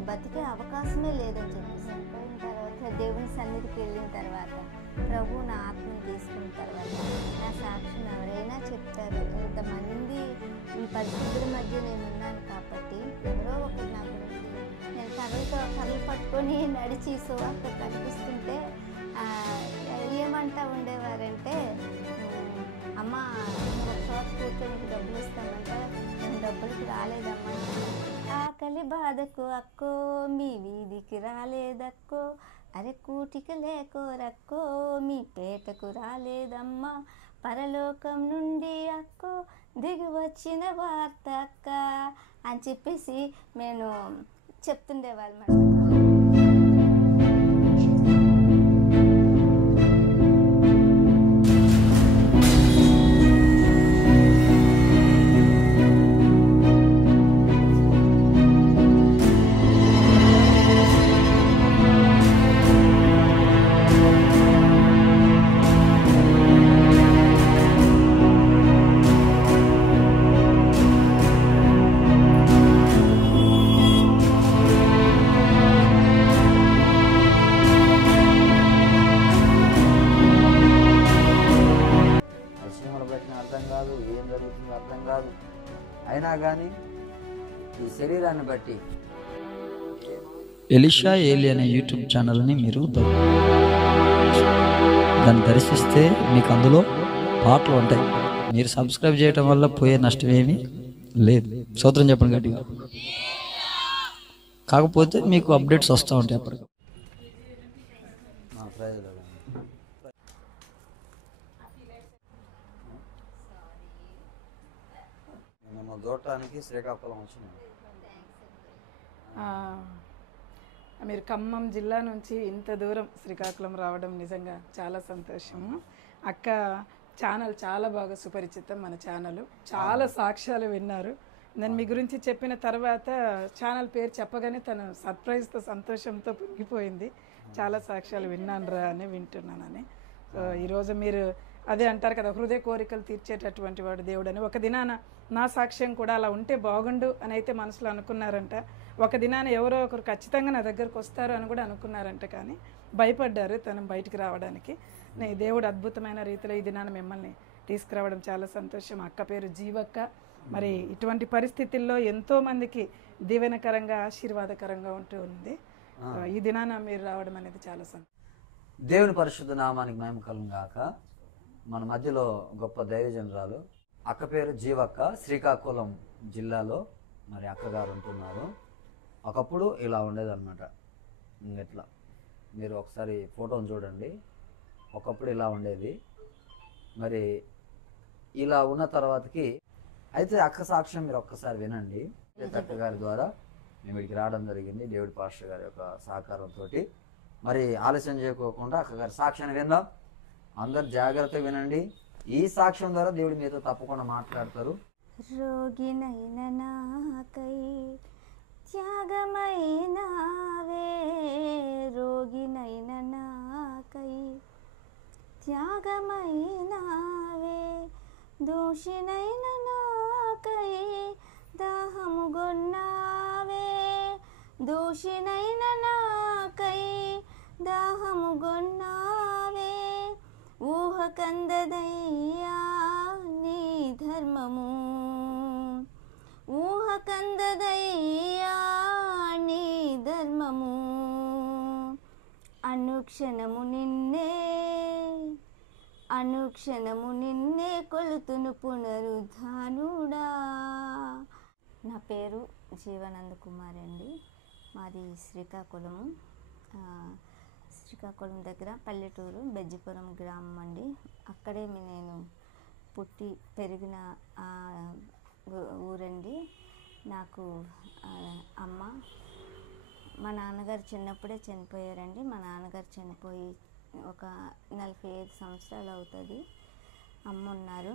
నాకు బతికే అవకాశమే లేదని చెప్పేసి చనిపోయిన తర్వాత దేవుని సన్నిధికి వెళ్ళిన తర్వాత ప్రభు నా ఆత్మను తీసుకున్న తర్వాత నా సాక్ష్యం ఎవరైనా చెప్తారు. ఇంతమంది పరిస్థితుల మధ్య నేను ఉన్నాను కాబట్టి ఎవరో ఒకరు నా గురించి నేను కర్రలు పట్టుకొని నడిచి సువార్త కనిపిస్తుంటే ఏమంటా ఉండేవారంటే, అమ్మ నువ్వు ఒక చోట కూర్చొని నీకు డబ్బులు ఇస్తామంట, నేను డబ్బులకి రాలేదమ్మా, ఆకలి బాధకు అక్కో మీ వీధికి రాలేదక్కో, అరే కూటికి లేకోరక్కో మీ పేటకు రాలేదమ్మా, పరలోకం నుండి అక్కో దిగి వచ్చిన వార్త అక్క అని చెప్పేసి నేను చెప్తుండేవాళ్ళు మేడం. అయినా కానీ ఈ శరీరాన్ని బట్టి ఎలీషా ఏలి అనే యూట్యూబ్ ఛానల్ని మీరు దాన్ని దర్శిస్తే మీకు అందులో పాటలు ఉంటాయి. మీరు సబ్స్క్రైబ్ చేయడం వల్ల పోయే నష్టం ఏమీ లేదు. స్తోత్రం చెప్పండి గట్టిగా. కాకపోతే మీకు అప్డేట్స్ వస్తూ ఉంటాయి అప్పటికి. చూడటానికి శ్రీకాకుళం వచ్చినాం. మీరు ఖమ్మం జిల్లా నుంచి ఇంత దూరం శ్రీకాకుళం రావడం నిజంగా చాలా సంతోషము. అక్క ఛానల్ చాలా బాగా సుపరిచితం. మన ఛానల్ చాలా సాక్ష్యాలు విన్నారు. నేను మీ గురించి చెప్పిన తర్వాత ఛానల్ పేరు చెప్పగానే తను సర్ప్రైజ్తో సంతోషంతో పొంగిపోయింది. చాలా సాక్ష్యాలు విన్నానురా అని వింటున్నానని. సో ఈరోజు మీరు అదే అంటారు కదా, హృదయ కోరికలు తీర్చేటటువంటి వాడు దేవుడని. ఒక దినాన నా సాక్ష్యం కూడా అలా ఉంటే బాగుండు అని అయితే మనసులో అనుకున్నారంట. ఒక దినాన ఎవరో ఒకరు ఖచ్చితంగా నా దగ్గరకు వస్తారు అని కూడా అనుకున్నారంట. కానీ భయపడ్డారు తను బయటికి రావడానికి. దేవుడు అద్భుతమైన రీతిలో ఈ దినాన మిమ్మల్ని తీసుకురావడం చాలా సంతోషం. అక్క పేరు జీవక్క. మరి ఇటువంటి పరిస్థితుల్లో ఎంతో మందికి దీవెనకరంగా ఆశీర్వాదకరంగా ఉంటూ ఉంది. ఈ దినాన మీరు రావడం అనేది చాలా సంతోషం. దేవుని పరిశుద్ధ నామానికి మహిమ కలుగును గాక. మన మధ్యలో గొప్ప దైవజనురాలు అక్క పేరు జీవక్క. శ్రీకాకుళం జిల్లాలో మరి అక్కగారు ఉంటున్నారు. ఒకప్పుడు ఇలా ఉండేదన్నమాట. ఇట్లా మీరు ఒకసారి ఫోటోని చూడండి. ఒకప్పుడు ఇలా ఉండేది. మరి ఇలా ఉన్న తర్వాతకి అయితే అక్క సాక్ష్యం మీరు ఒక్కసారి వినండి. అక్క గారి ద్వారా మేము ఇక్కడికి రావడం జరిగింది, దేవుడి పాస్టర్ గారి యొక్క సహకారంతో. మరి ఆలస్యం చేయకోకుండా అక్కగారి సాక్ష్యాన్ని విందాం. అందరు జాగ్రత్తగా వినండి. ఈ సాక్ష్యం ద్వారా దేవుడి మీతో తప్పకుండా మాట్లాడతారు. రోగినైన నాకై త్యాగమైనావే, రోగినైన నాకై త్యాగమైనావే, దోషినైన నాకై దాహము గొన్నావే, దోషినైన నాకై దాహము గొన్నావే, ఊహ కందదయ్యా నీ ధర్మము, ఊహ కందదయ్యా నీ ధర్మము, అనుక్షణము నిన్నే, అనుక్షణము నిన్నే కొలుతును పునరుద్ధానుడా. నా పేరు జీవనంద కుమారి అండి. మాది శ్రీకాకుళము. శ్రీకాకుళం దగ్గర పల్లెటూరు బెజ్జిపురం గ్రామం అండి. అక్కడే నేను పుట్టి పెరిగిన ఊరండి. నాకు అమ్మ, మా నాన్నగారు చిన్నప్పుడే చనిపోయారండి. మా నాన్నగారు చనిపోయి ఒక 45 సంవత్సరాలు అవుతుంది. అమ్మ ఉన్నారు.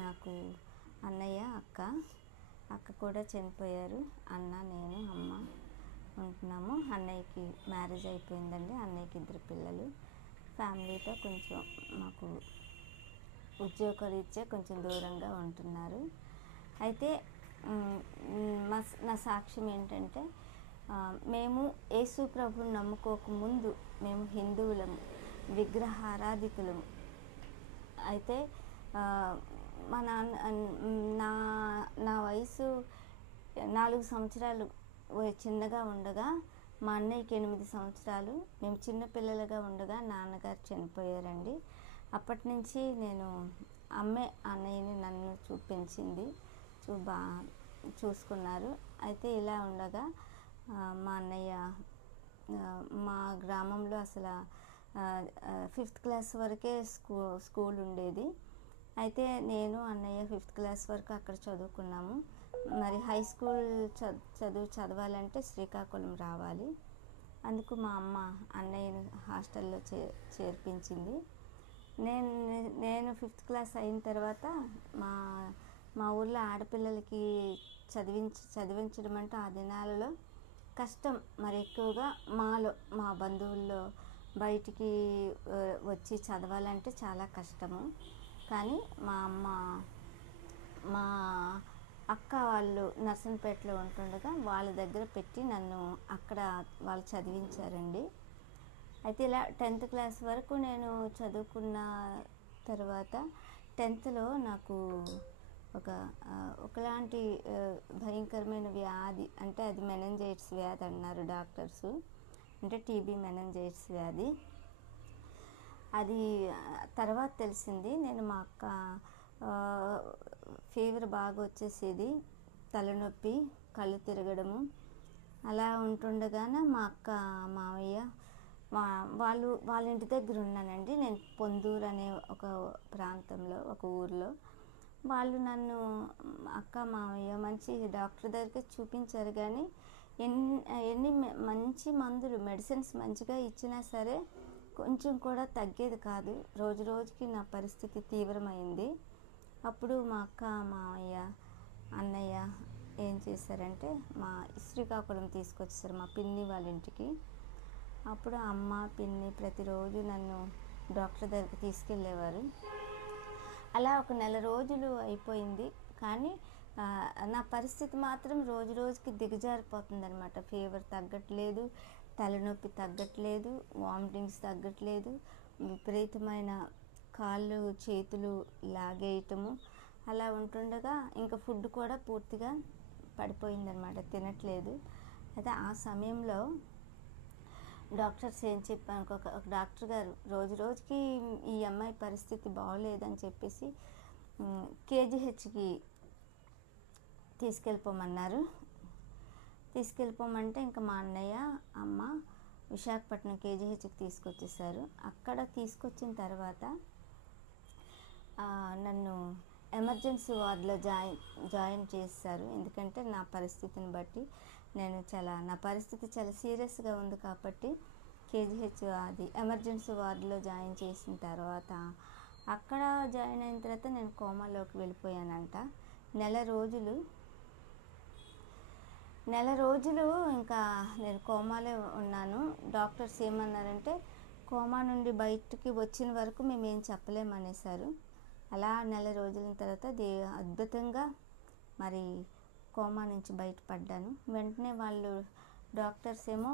నాకు అన్నయ్య, అక్క కూడా చనిపోయారు. అన్న, నేను, అమ్మ ఉంటున్నాము. అన్నయ్యకి మ్యారేజ్ అయిపోయిందండి. అన్నయ్యకి 2 పిల్లలు. ఫ్యామిలీతో కొంచెం మాకు ఉద్యోగరీత్యా కొంచెం దూరంగా ఉంటున్నారు. అయితే నా సాక్ష్యం ఏంటంటే, మేము యేసు ప్రభుని నమ్ముకోకముందు మేము హిందువులము, విగ్రహారాధికులము. అయితే మా నా నా వయసు 4 సంవత్సరాలు చిన్నగా ఉండగా, మా అన్నయ్యకి 8 సంవత్సరాలు, మేము చిన్నపిల్లలుగా ఉండగా నాన్నగారు చనిపోయారండి. అప్పటి నుంచి నేను అన్నయ్యని నన్ను చూపించింది, చూసుకున్నారు. అయితే ఇలా ఉండగా మా అన్నయ్య మా గ్రామంలో అసలు 5th క్లాస్ వరకే స్కూల్ ఉండేది. అయితే నేను అన్నయ్య 5th క్లాస్ వరకు అక్కడ చదువుకున్నాము. మరి హై స్కూల్ చదవాలంటే శ్రీకాకుళం రావాలి. అందుకు మా అమ్మ అన్నయ్యని హాస్టల్లో చేర్పించింది. నేను 5th క్లాస్ అయిన తర్వాత మా ఊళ్ళో ఆడపిల్లలకి చదివించడం అంటే ఆ దినాలలో కష్టం. మరి ఎక్కువగా మా బంధువుల్లో బయటికి వచ్చి చదవాలంటే చాలా కష్టము. కానీ మా అక్క వాళ్ళు నర్సంపేటలో ఉంటుండగా వాళ్ళ దగ్గర పెట్టి నన్ను అక్కడ వాళ్ళు చదివించారండి. అయితే ఇలా 10th క్లాస్ వరకు నేను చదువుకున్న తర్వాత 10thలో నాకు ఒకలాంటి భయంకరమైన వ్యాధి, అంటే అది మెనింజైటిస్ వ్యాధి అన్నారు డాక్టర్సు. అంటే టీబీ మెనింజైటిస్ వ్యాధి. అది తర్వాత తెలిసింది. మా అక్క ఫీవర్ బాగా వచ్చేసేది, తలనొప్పి, కళ్ళు తిరగడము. అలా ఉంటుండగానే మా అక్క మావయ్య వాళ్ళ ఇంటి దగ్గర ఉన్నానండి. నేను పొందూరు అనే ఒక ప్రాంతంలో, ఒక ఊరిలో. వాళ్ళు నన్ను అక్క మావయ్య మంచి డాక్టర్ దగ్గరికి చూపించారు. కానీ ఎన్ని మంచి మందులు, మెడిసిన్స్ మంచిగా ఇచ్చినా సరే కొంచెం కూడా తగ్గేది కాదు. రోజు రోజుకి నా పరిస్థితి తీవ్రమైంది. అప్పుడు మా అక్క మావయ్య అన్నయ్య ఏం చేశారంటే మా శ్రీకాకుళం తీసుకొచ్చేసారు, మా పిన్ని వాళ్ళ ఇంటికి. అప్పుడు అమ్మ పిన్ని ప్రతిరోజు నన్ను డాక్టర్ దగ్గరికి తీసుకెళ్ళేవారు. అలా ఒక నెల రోజులు అయిపోయింది. కానీ నా పరిస్థితి మాత్రం రోజు రోజుకి దిగజారిపోతుందన్నమాట. ఫీవర్ తగ్గట్లేదు, తలనొప్పి తగ్గట్లేదు, వామిటింగ్స్ తగ్గట్లేదు, విపరీతమైన కాళ్ళు చేతులు లాగేయటము. అలా ఉంటుండగా ఇంకా ఫుడ్ కూడా పూర్తిగా పడిపోయిందనమాట, తినట్లేదు. అయితే ఆ సమయంలో డాక్టర్స్ ఏం చెప్పాను, ఒక డాక్టర్ గారు రోజు రోజుకి ఈ అమ్మాయి పరిస్థితి బాగోలేదని చెప్పేసి కేజీహెచ్కి తీసుకెళ్ళిపోమన్నారు. తీసుకెళ్ళిపోమంటే ఇంకా మా అన్నయ్య అమ్మ విశాఖపట్నం కేజీహెచ్కి తీసుకొచ్చేసారు. అక్కడ తీసుకొచ్చిన తర్వాత నన్ను ఎమర్జెన్సీ వార్డులో జాయిన్ చేశారు. ఎందుకంటే నా పరిస్థితిని బట్టి నా పరిస్థితి చాలా సీరియస్గా ఉంది కాబట్టి కేజీహెచ్ అది ఎమర్జెన్సీ వార్డులో జాయిన్ చేసిన తర్వాత అక్కడ జాయిన్ అయిన తర్వాత నేను కోమాలోకి వెళ్ళిపోయానంట. నెల రోజులు ఇంకా నేను కోమాలో ఉన్నాను. డాక్టర్స్ ఏమన్నారంటే కోమా నుండి బయటికి వచ్చిన వరకు మేమేం చెప్పలేమనేసారు. అలా నెల రోజుల తర్వాత అద్భుతంగా మరి కోమా నుంచి బయటపడ్డాను. వెంటనే వాళ్ళు డాక్టర్స్ ఏమో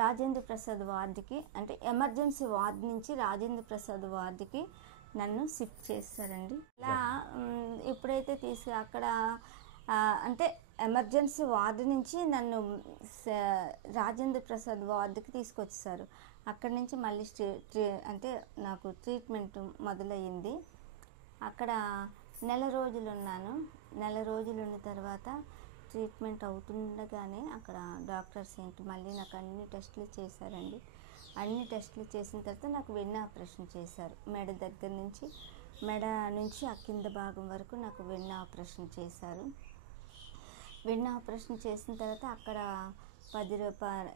రాజేంద్ర ప్రసాద్ వార్డుకి, అంటే ఎమర్జెన్సీ వార్డు నుంచి రాజేంద్ర ప్రసాద్ వార్డుకి నన్ను షిఫ్ట్ చేశారండి. ఇలా ఎప్పుడైతే అక్కడ అంటే ఎమర్జెన్సీ వార్డు నుంచి నన్ను రాజేంద్ర ప్రసాద్ వార్డుకి తీసుకొచ్చేసారు. అక్కడి నుంచి మళ్ళీ అంటే నాకు ట్రీట్మెంట్ మొదలయ్యింది. అక్కడ నెల రోజులు ఉన్నాను. నెల రోజులు ఉన్న తర్వాత ట్రీట్మెంట్ అవుతుండగానే అక్కడ డాక్టర్స్ మళ్ళీ నాకు అన్ని టెస్టులు చేశారండి. అన్ని టెస్టులు చేసిన తర్వాత నాకు వెన్ను ఆపరేషన్ చేశారు. మెడ నుంచి ఆ కింద భాగం వరకు నాకు వెన్ను ఆపరేషన్ చేశారు. వెన్ను ఆపరేషన్ చేసిన తర్వాత అక్కడ 10 రూపాయలు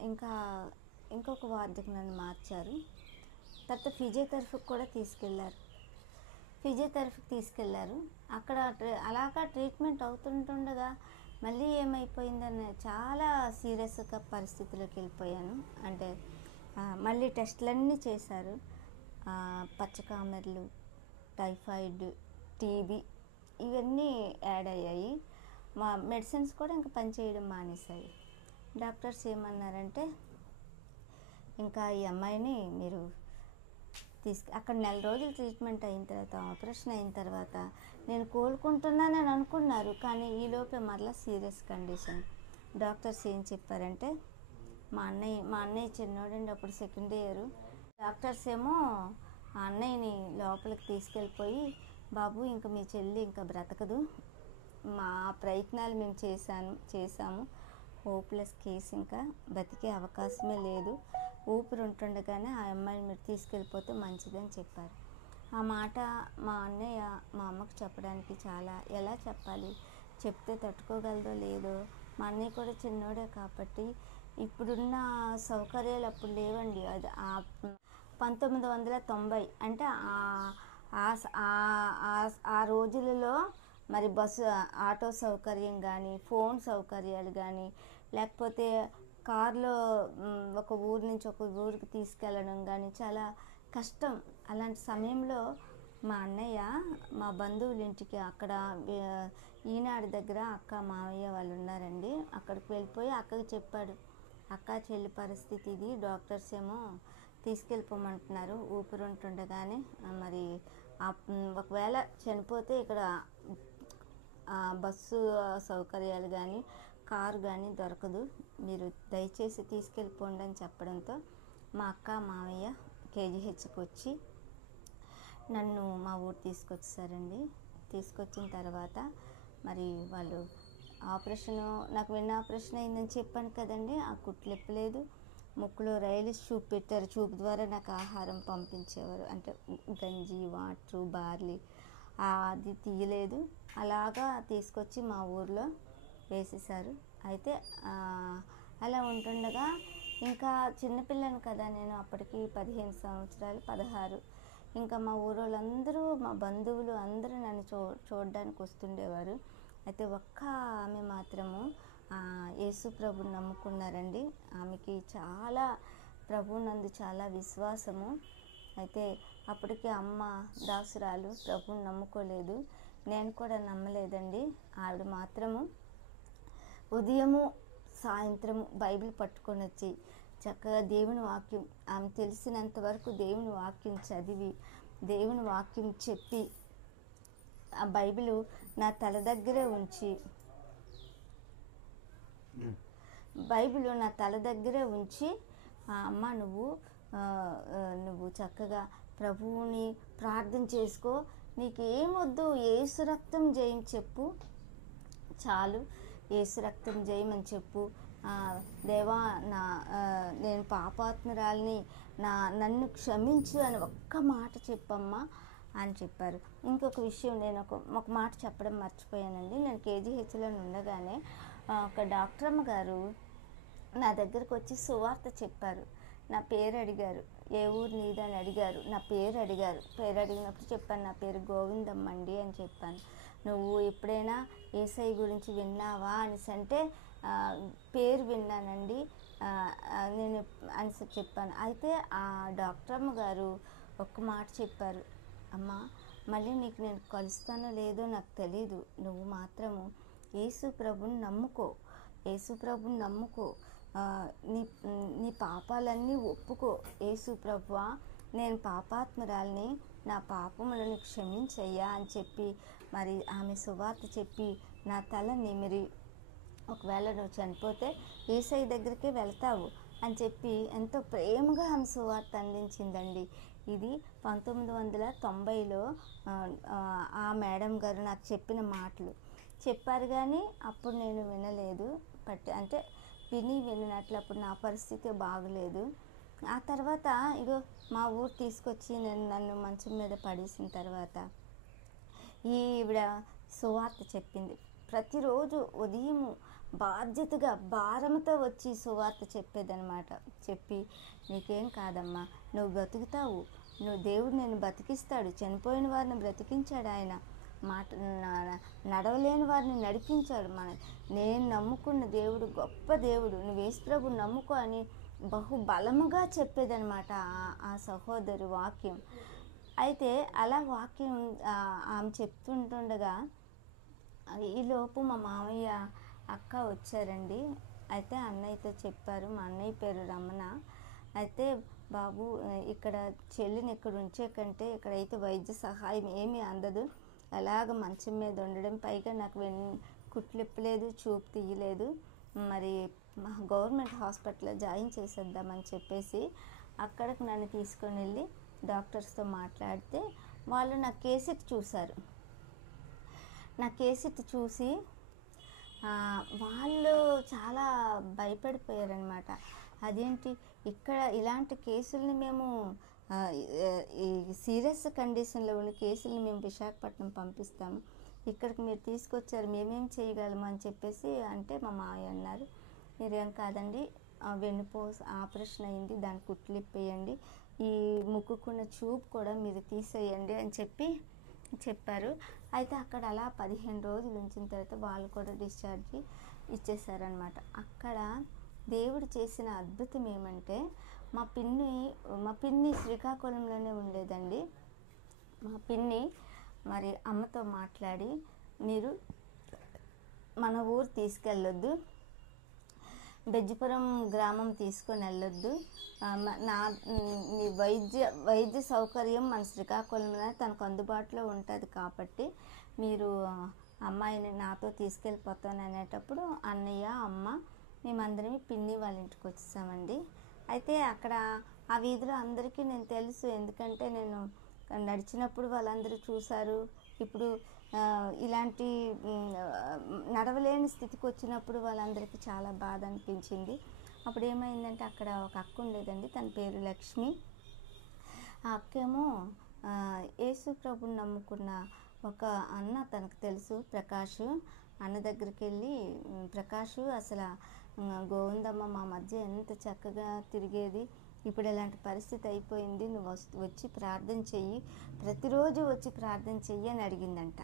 ఇంకొక వార్డుకి నన్ను మార్చారు. తర్వాత ఫిజియోథెరపీకి కూడా తీసుకెళ్లారు. అక్కడ అలాగా ట్రీట్మెంట్ అవుతుండగా మళ్ళీ ఏమైపోయిందని చాలా సీరియస్గా పరిస్థితిలోకి వెళ్ళిపోయాను. అంటే మళ్ళీ టెస్టులన్నీ చేశారు. పచ్చకామెర్లు, టైఫాయిడ్, టీబీ ఇవన్నీ యాడ్ అయ్యాయి. మా మెడిసిన్స్ కూడా ఇంకా పనిచేయడం మానేశాయి. డాక్టర్స్ ఏమన్నారంటే ఇంకా ఈ అమ్మాయిని మీరు అక్కడ నెల రోజులు ట్రీట్మెంట్ అయిన తర్వాత, ఆపరేషన్ అయిన తర్వాత నేను కోలుకుంటున్నానని అనుకున్నారు. కానీ ఈలోపే మరలా సీరియస్ కండిషన్. డాక్టర్స్ ఏం చెప్పారంటే మా అన్నయ్య చిన్నోడండి, అప్పుడు సెకండ్ ఇయర్. డాక్టర్స్ ఏమో ఆ అన్నయ్యని లోపలికి తీసుకెళ్ళిపోయి, బాబు ఇంకా మీ చెల్లి ఇంకా బ్రతకదు, మా ప్రయత్నాలు మేము చేశాము, హోప్లెస్ కేసు, ఇంకా బతికే అవకాశమే లేదు, ఊపిరి ఉంటుండగానే ఆ అమ్మాయిని మీరు తీసుకెళ్ళిపోతే మంచిదని చెప్పారు. ఆ మాట మా అన్నయ్య మా అమ్మకు చెప్పడానికి చాలా ఎలా చెప్పాలి, చెప్తే తట్టుకోగలదో లేదో. మా అన్నయ్య కూడా చిన్నోడే కాబట్టి ఇప్పుడున్న సౌకర్యాలు అప్పుడు లేవండి. అది 1990 అంటే ఆ రోజులలో మరి బస్సు ఆటో సౌకర్యం కానీ, ఫోన్ సౌకర్యాలు కానీ, లేకపోతే కారులో ఒక ఊరు నుంచి ఒక ఊరికి తీసుకెళ్ళడం కానీ చాలా కష్టం. అలాంటి సమయంలో మా అన్నయ్య మా బంధువుల ఇంటికి అక్కడ ఈనాడు దగ్గర అక్క మావయ్య వాళ్ళు ఉన్నారండి, అక్కడికి వెళ్ళిపోయి అక్కకి చెప్పాడు, అక్క చెల్లి పరిస్థితి ఇది, డాక్టర్స్ ఏమో తీసుకెళ్ళిపోమంటున్నారు ఊపిరి ఉంటుండగానే, మరి ఒకవేళ చనిపోతే ఇక్కడ బస్సు సౌకర్యాలు కానీ కారు కానీ దొరకదు, మీరు దయచేసి తీసుకెళ్ళిపోండి అని చెప్పడంతో మా అక్క మావయ్య కేజీహెచ్కి వచ్చి నన్ను మా ఊరు తీసుకొచ్చేసారండి. తీసుకొచ్చిన తర్వాత మరి వాళ్ళు ఆపరేషను, నాకు వెన్న ఆపరేషన్ అయిందని చెప్పాను కదండి, ఆ కుట్లు ఎప్పలేదు, ముక్కులో రైలు చూపు పెట్టారు, చూపు ద్వారా నాకు ఆహారం పంపించేవారు, అంటే గంజి, వాటరు, బార్లీ, అది తీయలేదు. అలాగా తీసుకొచ్చి మా ఊర్లో వేసేసారు. అయితే అలా ఉంటుండగా ఇంకా చిన్నపిల్లని కదా నేను, అప్పటికి 15 సంవత్సరాలు, 16. ఇంకా మా ఊరోళ్ళందరూ, మా బంధువులు అందరూ నన్ను చూడడానికి వస్తుండేవారు. అయితే ఒక్క ఆమె మాత్రము యేసు ప్రభుని నమ్ముకున్నారండి. ఆమెకి చాలా ప్రభునందు చాలా విశ్వాసము. అయితే అప్పటికి అమ్మ దాసురాలు, ప్రభుని నమ్ముకోలేదు, నేను కూడా నమ్మలేదండి. ఆవిడ మాత్రము ఉదయము సాయంత్రము బైబిల్ పట్టుకొని వచ్చి చక్కగా దేవుని వాక్యం, ఆమె తెలిసినంత వరకు దేవుని వాక్యం చదివి, దేవుని వాక్యం చెప్పి, ఆ బైబిల్ నా తల దగ్గరే ఉంచి, బైబిల్ నా తల దగ్గరే ఉంచి, అమ్మ నువ్వు చక్కగా ప్రభువుని ప్రార్థన చేసుకో, నీకేమొద్దు, యేసు రక్తం జయని చెప్పు చాలు, యేసు రక్తం జయమని చెప్పు, దేవా నేను పాపాత్మురాలిని, నన్ను క్షమించు అని ఒక్క మాట చెప్పమ్మా అని చెప్పారు. ఇంకొక విషయం, నేను ఒక మాట చెప్పడం మర్చిపోయానండి. నేను కేజీహెచ్లో ఉండగానే ఒక డాక్టర్ అమ్మ గారు నా దగ్గరకు వచ్చి సువార్త చెప్పారు. నా పేరు అడిగారు, ఏ ఊరు నీదని అడిగారు, నా పేరు అడిగారు. పేరు అడిగినప్పుడు చెప్పాను, నా పేరు గోవిందమ్మ అండి అని చెప్పాను. నువ్వు ఎప్పుడైనా యేసయ్య గురించి విన్నావా అనేసి అంటే, పేరు విన్నానండి నేను అని చెప్పాను. అయితే ఆ డాక్టర్ అమ్మ గారు ఒక్క మాట చెప్పారు, అమ్మ మళ్ళీ నీకు నేను కలుస్తానో లేదో నాకు తెలీదు, నువ్వు మాత్రము యేసు ప్రభుని నమ్ముకో, యేసు ప్రభుని నమ్ముకో, నీ పాపాలన్నీ ఒప్పుకో, యేసు ప్రభువా నేను పాపాత్మురాల్ని, నా పాపములను క్షమించయ్యా అని చెప్పి మరి ఆమె సువార్త చెప్పి నా తల నిమిరి, ఒకవేళ నువ్వు చనిపోతే యేసయ్య దగ్గరికే వెళ్తావు అని చెప్పి ఎంతో ప్రేమగా ఆమె సువార్త అందించిందండి. ఇది 1990లో ఆ మేడం గారు నాకు చెప్పిన మాటలు చెప్పారు. కానీ అప్పుడు నేను వినలేదు, అంటే విన్నట్లు అప్పుడు నా పరిస్థితి బాగలేదు. ఆ తర్వాత ఇగో మా ఊరు తీసుకొచ్చి నన్ను మంచం మీద పడేసిన తర్వాత ఈవిడ సువార్త చెప్పింది. ప్రతిరోజు ఉదయం బాధ్యతగా భారంతో వచ్చి సువార్త చెప్పేదనమాట. చెప్పి నీకేం కాదమ్మా, నువ్వు బ్రతుకుతావు, దేవుడు నేను బతికిస్తాడు, చనిపోయిన వారిని బ్రతికించాడు ఆయన, నడవలేని వారిని నడిపించాడు, నేను నమ్ముకున్న దేవుడు గొప్ప దేవుడు, నువ్వు యేసు ప్రభువుని నమ్ముకో అని బహుబలముగా చెప్పేదనమాట ఆ సహోదరి వాక్యం. అయితే అలా వాక్యం ఆమె చెప్తుండగా ఈలోపు మా మామయ్య అక్క వచ్చారండి. అయితే అన్నయ్యతో చెప్పారు. మా అన్నయ్య పేరు రమణ. అయితే బాబు ఇక్కడ చెల్లిని ఇక్కడ ఉంచే కంటే ఇక్కడైతే వైద్య సహాయం ఏమీ అందదు, అలాగ మంచం మీద ఉండడం, పైగా నాకు కుట్లిప్పలేదు, చూపు తీయలేదు, మరి గవర్నమెంట్ హాస్పిటల్లో జాయిన్ చేసేద్దామని చెప్పేసి అక్కడికి నన్ను తీసుకొని వెళ్ళి డాక్టర్స్తో మాట్లాడితే వాళ్ళు నా కేసెట్ చూశారు. నా కేసెట్ చూసి వాళ్ళు చాలా భయపడిపోయారనమాట. అదేంటి ఇక్కడ ఇలాంటి కేసుల్ని మేము ఈ సీరియస్ కండిషన్లో ఉన్న కేసుల్ని మేము విశాఖపట్నం పంపిస్తాము, ఇక్కడికి మీరు తీసుకొచ్చారు, మేమేం చేయగలము అని చెప్పేసి అంటే మా మావయ్య అన్నారు, మీరేం కాదండి, వెన్నుపూస ఆపరేషన్ అయింది, దాన్ని కుట్లిప్పేయండి, ఈ ముక్కుకున్న చూపు కూడా మీరు తీసేయండి అని చెప్పారు. అయితే అక్కడ అలా 15 రోజులు ఉంచిన తర్వాత వాళ్ళు కూడా డిశ్చార్జ్ ఇచ్చేసారనమాట. అక్కడ దేవుడు చేసిన అద్భుతం ఏమంటే మా పిన్ని శ్రీకాకుళంలోనే ఉండేదండి. మా పిన్ని మరి అమ్మతో మాట్లాడి, మీరు మన ఊరు తీసుకెళ్ళొద్దు, బెజ్జిపురం గ్రామం తీసుకొని వెళ్ళొద్దు, వైద్య సౌకర్యం మన శ్రీకాకుళంలో తనకు అందుబాటులో ఉంటుంది కాబట్టి మీరు అమ్మాయిని నాతో తీసుకెళ్ళిపోతాను అనేటప్పుడు అన్నయ్య అమ్మ మేమందరం పిన్ని వాళ్ళ ఇంటికి వచ్చేసామండి. అయితే అక్కడ ఆ వీధిలో అందరికీ నేను తెలుసు, ఎందుకంటే నేను నడిచినప్పుడు వాళ్ళందరూ చూశారు. ఇప్పుడు ఇలాంటి నడవలేని స్థితికి వచ్చినప్పుడు వాళ్ళందరికీ చాలా బాధ అనిపించింది. అప్పుడు ఏమైందంటే అక్కడ ఒక అక్క ఉండేదండి, తన పేరు లక్ష్మి. ఆ అక్కేమో యేసు ప్రభుని నమ్ముకున్న ఒక అన్న తనకు తెలుసు, ప్రకాష్. అన్న దగ్గరికి వెళ్ళి, ప్రకాష్ అసలు గోవిందమ్మ మా మధ్య ఎంత చక్కగా తిరిగేది, ఇప్పుడు ఇలాంటి పరిస్థితి అయిపోయింది, నువ్వు వచ్చి ప్రార్థన చెయ్యి, ప్రతిరోజు వచ్చి ప్రార్థన చెయ్యి అని అడిగిందంట.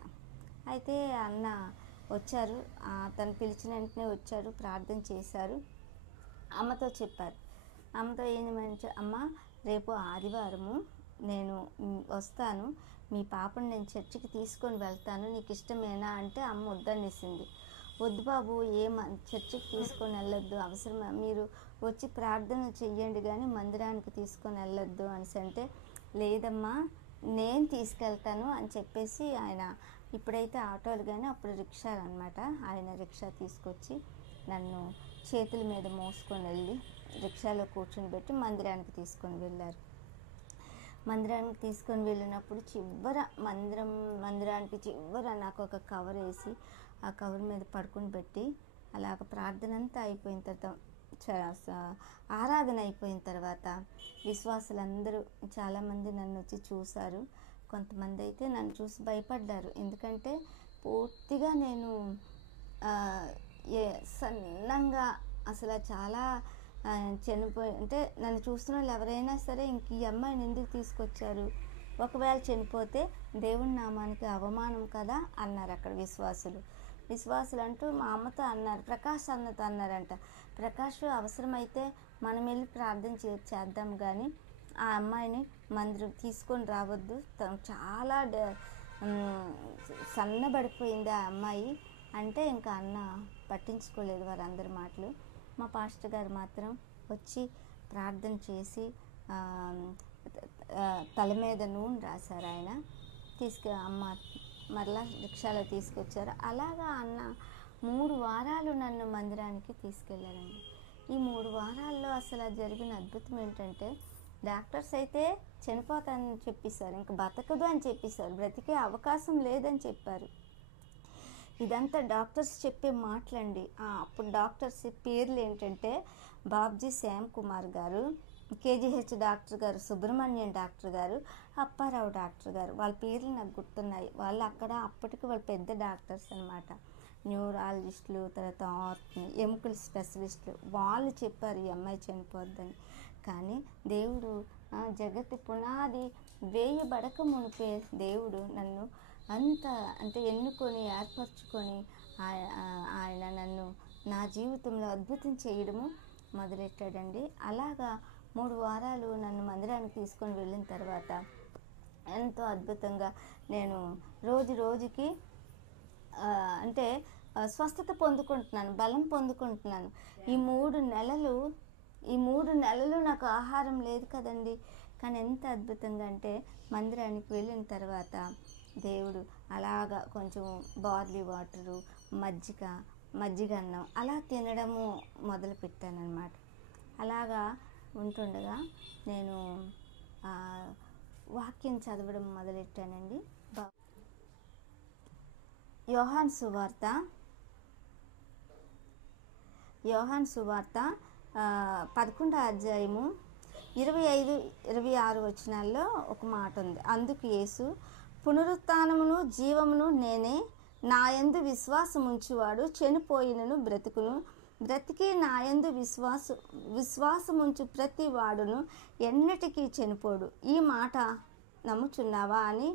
అయితే అన్న వచ్చారు, తను పిలిచిన వెంటనే వచ్చారు, ప్రార్థన చేశారు, అమ్మతో చెప్పారు. అమ్మతో ఏంటంటే, అమ్మ రేపు ఆదివారము నేను వస్తాను, మీ పాపను నేను చర్చికి తీసుకొని వెళ్తాను, నీకు ఇష్టమేనా అంటే అమ్మ వద్దనేసింది. వద్దు బాబు, చర్చికి తీసుకొని వెళ్ళొద్దు, అవసరమా, మీరు వచ్చి ప్రార్థన చెయ్యండి కానీ మందిరానికి తీసుకొని వెళ్ళొద్దు అనేసి అంటే, లేదమ్మా నేను తీసుకెళ్తాను అని చెప్పేసి ఆయన ఇప్పుడైతే ఆటోలు కానీ అప్పుడు రిక్షాలు అనమాట, ఆయన రిక్షా తీసుకొచ్చి నన్ను చేతుల మీద మోసుకొని వెళ్ళి రిక్షాలో కూర్చొని పెట్టి మందిరానికి తీసుకొని వెళ్ళారు. మందిరానికి తీసుకొని వెళ్ళినప్పుడు మందిరానికి చివర నాకు ఒక కవర్ వేసి ఆ కవర్ మీద పడుకొని పెట్టి అలాగ ప్రార్థన అంతా అయిపోయిన తర్వాత, ఆరాధన అయిపోయిన తర్వాత విశ్వాసులందరూ చాలామంది నన్ను వచ్చి చూశారు. కొంతమంది అయితే నన్ను చూసి భయపడ్డారు, ఎందుకంటే పూర్తిగా నేను సన్నంగా అసలు చాలా చనిపోయి, అంటే నన్ను చూస్తున్న వాళ్ళు ఎవరైనా సరే ఇంక ఈ అమ్మాయిని ఎందుకు తీసుకొచ్చారు, ఒకవేళ చనిపోతే దేవుని నామానికి అవమానం కదా అన్నారు అక్కడ విశ్వాసులు అంటూ మా అమ్మతో అన్నారు, ప్రకాష్ అన్నతో అన్నారంట, ప్రకాష్ అవసరమైతే మనం వెళ్ళి ప్రార్థన చేద్దాం కానీ ఆ అమ్మాయిని మందిరం తీసుకొని రావద్దు, తను చాలా సన్నబడిపోయింది ఆ అమ్మాయి అంటే ఇంకా అన్న పట్టించుకోలేదు వారందరి మాటలు. మా పాస్టర్ గారు మాత్రం వచ్చి ప్రార్థన చేసి తల మీద నూనె రాశారు, ఆయన అమ్మ మరలా రిక్షాలో తీసుకొచ్చారు. అలాగా అన్న 3 వారాలు నన్ను మందిరానికి తీసుకెళ్ళారండి. ఈ 3 వారాల్లో అసలు జరిగిన అద్భుతం ఏంటంటే, డాక్టర్స్ అయితే చనిపోతానని చెప్పేశారు, ఇంకా బతకదు అని చెప్పేశారు, బ్రతికే అవకాశం లేదని చెప్పారు. ఇదంతా డాక్టర్స్ చెప్పే మాటలండి. అప్పుడు డాక్టర్స్ పేర్లు ఏంటంటే బాబ్జీ శ్యామ్ కుమార్ గారు, కేజీహెచ్ డాక్టర్ గారు, సుబ్రహ్మణ్యం డాక్టర్ గారు, అప్పారావు డాక్టర్ గారు, వాళ్ళ పేర్లు నాకు గుర్తున్నాయి. వాళ్ళు అప్పటికి వాళ్ళు పెద్ద డాక్టర్స్ అనమాట, న్యూరాలజిస్టులు, తర్వాత ఎముకల స్పెషలిస్టులు. వాళ్ళు చెప్పారు ఈ అమ్మాయి చనిపోద్దని. కానీ దేవుడు జగత్తు పునాది వేయబడక మునిపే దేవుడు నన్ను అంటే ఎన్నుకొని ఏర్పరచుకొని ఆయన నన్ను నా జీవితంలో అద్భుతం చేయడము మొదలెట్టాడండి. అలాగా 3 వారాలు నన్ను మందిరానికి తీసుకొని వెళ్ళిన తర్వాత ఎంతో అద్భుతంగా నేను రోజుకి అంటే స్వస్థత పొందుకుంటున్నాను, బలం పొందుకుంటున్నాను. ఈ మూడు నెలలు నాకు ఆహారం లేదు కదండి. కానీ ఎంత అద్భుతంగా అంటే మందిరానికి వెళ్ళిన తర్వాత దేవుడు అలాగా కొంచెం బార్లీ వాటరు, మజ్జిగ అన్నం అలా తినడము మొదలుపెట్టానమాట. అలాగా ఉంటుండగా నేను వాక్యం చదవడం మొదలెట్టానండి. యోహాను సువార్త 11వ అధ్యాయము 25-26 వచనాల్లో ఒక మాట ఉంది. అందుకు యేసు, పునరుత్థానమును జీవమును నేనే, నా యందు విశ్వాసముంచువాడు చనిపోయినను బ్రతుకును, బ్రతికి నా యందు విశ్వాసముంచు ప్రతి వాడును ఎన్నటికీ చనిపోడు. ఈ మాట నమ్ముచున్నావా అని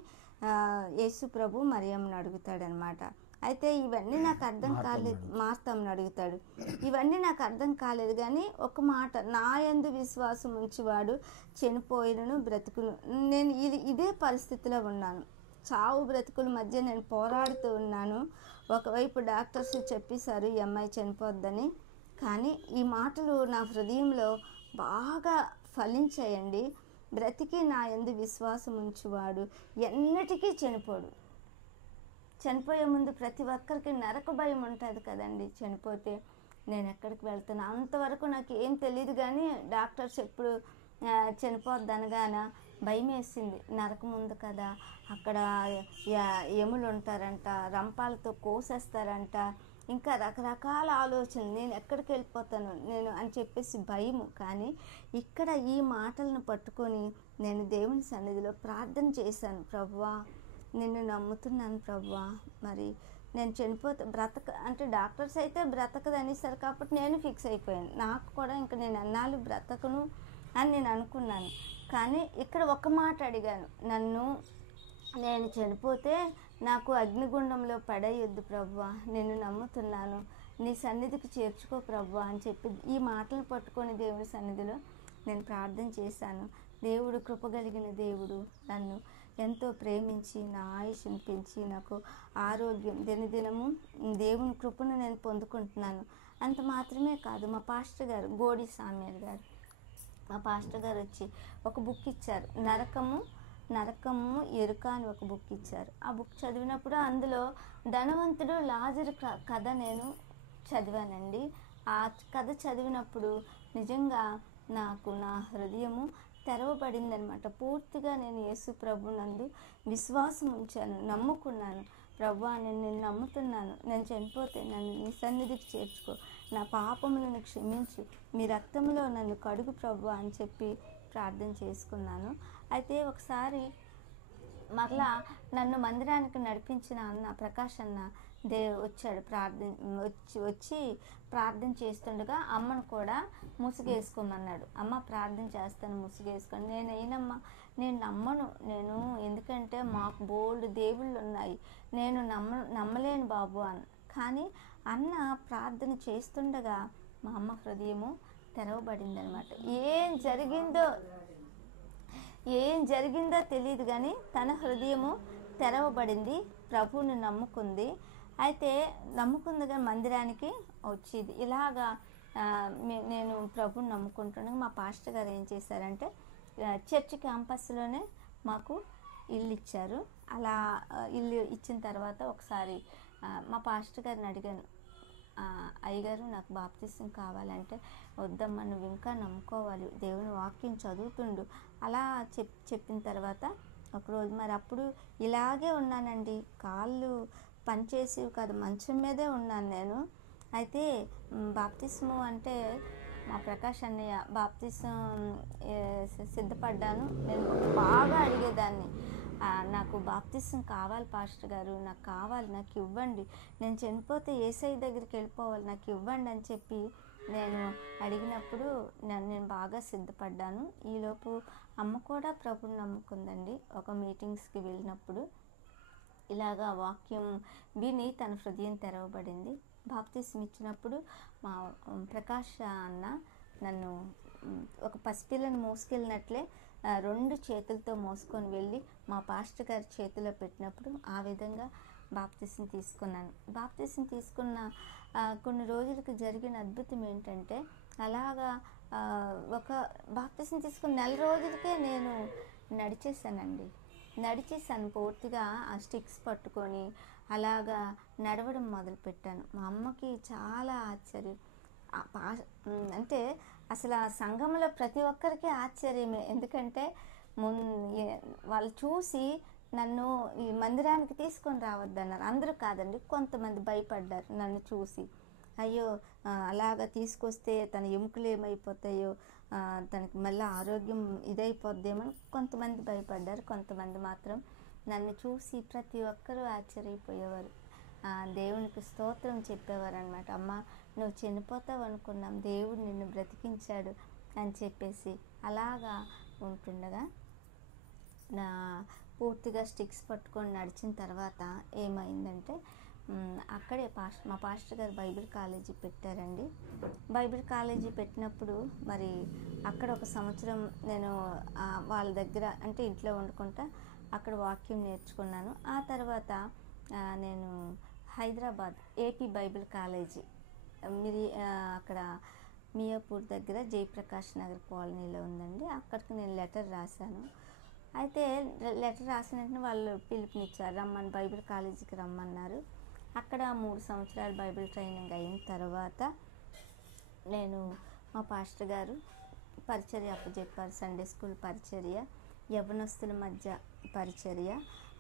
యేసు ప్రభు మరియమ్మను అడుగుతాడనమాట. అయితే ఇవన్నీ నాకు అర్థం కాలేదు, మార్తమ్మను అడుగుతాడు. ఇవన్నీ నాకు అర్థం కాలేదు, కానీ ఒక మాట, నా యందు విశ్వాసం ఉంచివాడు చనిపోయినను బ్రతుకును. నేను ఇదే పరిస్థితిలో ఉన్నాను. చావు బ్రతుకుల మధ్య నేను పోరాడుతూ ఉన్నాను. ఒకవైపు డాక్టర్స్ చెప్పేశారు ఈ అమ్మాయి చనిపోద్దని, కానీ ఈ మాటలు నా హృదయంలో బాగా ఫలించాయండి. బ్రతికి నా యందు విశ్వాసం ఉంచువాడు ఎన్నటికీ చనిపోడు. చనిపోయే ముందు ప్రతి ఒక్కరికి నరక భయం ఉంటుంది కదండి. చనిపోతే నేను ఎక్కడికి వెళ్తాను అంతవరకు నాకు ఏం తెలియదు, కానీ డాక్టర్స్ ఎప్పుడు చనిపోద్ది అనగానే భయం వేసింది. నరకం ఉంది కదా, అక్కడ ఎములు ఉంటారంట, రంపాలతో కోసేస్తారంట, ఇంకా రకరకాల ఆలోచనలు, నేను ఎక్కడికి వెళ్ళిపోతాను నేను అని చెప్పేసి భయము. కానీ ఇక్కడ ఈ మాటలను పట్టుకొని నేను దేవుని సన్నిధిలో ప్రార్థన చేశాను. ప్రభువా, నిన్ను నమ్ముతున్నాను ప్రభువా, మరి నేను అంటే డాక్టర్స్ అయితే బ్రతకదు అనేసారు కాబట్టి నేను ఫిక్స్ అయిపోయాను. నాకు కూడా ఇంకా నేను అన్నాళ్ళు బ్రతకను అని నేను అనుకున్నాను. కానీ ఇక్కడ ఒక మాట అడిగాను, నేను చనిపోతే నాకు అగ్నిగుండంలో పడేయొద్దు ప్రభువా, నిన్ను నమ్ముతున్నాను, నీ సన్నిధికి చేర్చుకో ప్రభువా అని చెప్పి ఈ మాటలు పట్టుకొని దేవుని సన్నిధిలో నేను ప్రార్థన చేశాను. దేవుడు కృపగలిగిన దేవుడు నన్ను ఎంతో ప్రేమించి నా ఆయుష్ని పెంచి నాకు ఆరోగ్యం దినదినము దేవుని కృపను నేను పొందుకుంటున్నాను. అంత మాత్రమే కాదు, మా పాస్టర్ గారు గోడి సామ్యాల్ గారు, మా పాస్టర్ గారు వచ్చి ఒక బుక్ ఇచ్చారు, నరకము ఎరుక అని ఒక బుక్ ఇచ్చారు. ఆ బుక్ చదివినప్పుడు అందులో ధనవంతుడు లాజరు కథ నేను చదివానండి. ఆ కథ చదివినప్పుడు నిజంగా నాకు నా హృదయము తెరవబడిందనమాట. పూర్తిగా నేను యేసు ప్రభు నందు విశ్వాసం ఉంచాను, నమ్ముకున్నాను. ప్రభువా, నేను నిన్ను నమ్ముతున్నాను, నేను చనిపోతే నన్ను నీ సన్నిధికి చేర్చుకో, నా పాపములను క్షమించి మీ రక్తంలో నన్ను కడుగు ప్రభువా అని చెప్పి ప్రార్థన చేసుకున్నాను. అయితే ఒకసారి మరలా నన్ను మందిరానికి నడిపించిన అన్న ప్రకాష్ అన్న వచ్చాడు. వచ్చి ప్రార్థన చేస్తుండగా అమ్మను కూడా ముసుగేసుకోమన్నాడు. అమ్మ ప్రార్థన చేస్తాను ముసుగేసుకొని. నేను నమ్మను, ఎందుకంటే మాకు బోల్డ్ దేవుళ్ళు ఉన్నాయి, నేను నమ్మలేను బాబు అని. కానీ అన్న ప్రార్థన చేస్తుండగా మా అమ్మ హృదయము తెరవబడింది అనమాట. ఏం జరిగిందో తెలియదు, కానీ తన హృదయము తెరవబడింది, ప్రభువుని నమ్ముకుంది. అయితే నమ్ముకుందిగా మందిరానికి వచ్చేది. ఇలాగా నేను ప్రభువుని నమ్ముకుంటున్నాను. మా పాస్టర్ గారు ఏం చేశారంటే చర్చ్ క్యాంపస్లోనే మాకు ఇల్లు ఇచ్చారు. అలా ఇల్లు ఇచ్చిన తర్వాత ఒకసారి మా పాస్టర్ గారిని అడిగాను, అయ్యగారు నాకు బాప్తిసం కావాలంటే, వద్దమ్మా నువ్వు ఇంకా నమ్ముకోవాలి, దేవుని వాక్యం చదువుతుండు అలా చెప్పిన తర్వాత ఒకరోజు మరి అప్పుడు ఇలాగే ఉన్నానండి, కాళ్ళు పనిచేసేవి కాదు, మంచం మీదే ఉన్నాను నేను. అయితే బాప్తిస్ము అంటే మా ప్రకాష్ అన్నయ్య బాప్తిసం సిద్ధపడ్డాను. నేను బాగా అడిగేదాన్ని, నాకు బాప్తిసం కావాలి పాస్టర్ గారు, నాకు కావాలి, నాకు ఇవ్వండి, నేను చనిపోతే యేసయ్య దగ్గరికి వెళ్ళిపోవాలి, నాకు ఇవ్వండి అని చెప్పి నేను అడిగినప్పుడు నేను బాగా సిద్ధపడ్డాను. ఈలోపు అమ్మ కూడా ప్రభుని నమ్ముకుందండి. ఒక మీటింగ్స్కి వెళ్ళినప్పుడు ఇలాగా వాక్యం విని తన హృదయం తెరవబడింది. బాప్తిసం ఇచ్చినప్పుడు మా ప్రకాష్ అన్న నన్ను ఒక పసిపిల్లని మోసుకెళ్ళినట్లే 2 చేతులతో మోసుకొని వెళ్ళి మా పాస్టర్ గారి చేతిలో పెట్టినప్పుడు ఆ విధంగా బాప్తిసం తీసుకున్నాను. బాప్తిసం తీసుకున్న కొన్ని రోజులకి జరిగిన అద్భుతం ఏంటంటే, అలాగా ఒక బాప్తిసం తీసుకున్న నెల రోజులకే నేను నడిచేసాను పూర్తిగా. ఆ స్టిక్స్ పట్టుకొని అలాగా నడవడం మొదలుపెట్టాను. మా అమ్మకి చాలా ఆశ్చర్యం. అంటే అసలు ఆ సంఘంలో ప్రతి ఒక్కరికి ఆశ్చర్యమే. ఎందుకంటే వాళ్ళు చూసి నన్ను ఈ మందిరానికి తీసుకొని రావద్దన్నారు. అందరూ కాదండి, కొంతమంది భయపడ్డారు నన్ను చూసి. అయ్యో అలాగ తీసుకొస్తే తన ఎముకలు ఏమైపోతాయో, తనకి మళ్ళీ ఆరోగ్యం ఇదైపోద్దేమో కొంతమంది భయపడ్డారు. కొంతమంది మాత్రం నన్ను చూసి ప్రతి ఒక్కరూ ఆశ్చర్యపోయేవారు. దేవునికి స్తోత్రం చెప్పేవారు అనమాట. అమ్మ, నువ్వు చనిపోతావు అనుకున్నాం, దేవుడు నిన్ను బ్రతికించాడు అని చెప్పేసి. అలాగా ఉంటుండగా నా పూర్తిగా స్టిక్స్ పట్టుకొని నడిచిన తర్వాత ఏమైందంటే, అక్కడే మా పాస్టర్ గారు బైబిల్ కాలేజీ పెట్టారండి. బైబిల్ కాలేజీ పెట్టినప్పుడు మరి అక్కడ ఒక సంవత్సరం నేను వాళ్ళ దగ్గర అంటే ఇంట్లో వండుకుంటా అక్కడ వాక్యం నేర్చుకున్నాను. ఆ తర్వాత నేను హైదరాబాద్ ఏపీ బైబిల్ కాలేజీ అక్కడ మియాపూర్ దగ్గర జయప్రకాష్ నగర్ కాలనీలో ఉందండి. అక్కడికి నేను లెటర్ రాశాను. అయితే లెటర్ రాసిన వెంటనే వాళ్ళు పిలుపునిచ్చారు, రమ్మని బైబిల్ కాలేజీకి రమ్మన్నారు. అక్కడ 3 సంవత్సరాలు బైబిల్ ట్రైనింగ్ అయిన తర్వాత నేను మా పాస్టర్ గారు పరిచర్య అప్పచెప్పారు. సండే స్కూల్ పరిచర్య, యవ్వనస్తుల మధ్య పరిచర్య.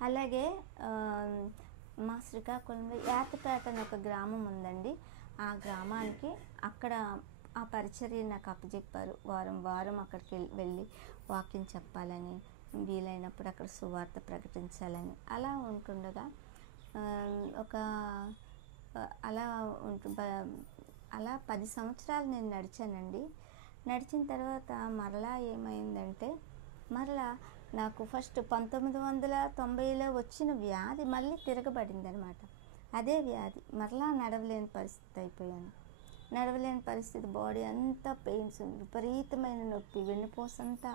అలాగే మా శ్రీకాకుళంలో యాతపేట అని ఒక గ్రామం ఉందండి. ఆ గ్రామానికి అక్కడ ఆ పరిచర్య నాకు అప్పచెప్పారు. వారం వారం అక్కడికి వెళ్ళి వాక్యం చెప్పాలని, వీలైనప్పుడు అక్కడ సువార్త ప్రకటించాలని. అలా ఉంటుండగా అలా 10 సంవత్సరాలు నేను నడిచానండి. నడిచిన తర్వాత మరలా ఏమైందంటే, మరలా నాకు ఫస్ట్ 1990లో వచ్చిన వ్యాధి మళ్ళీ తిరగబడింది అనమాట. అదే వ్యాధి మరలా నడవలేని పరిస్థితి అయిపోయాను. నడవలేని పరిస్థితి, బాడీ అంతా పెయిన్స్, విపరీతమైన నొప్పి, వెన్నుపూసంతా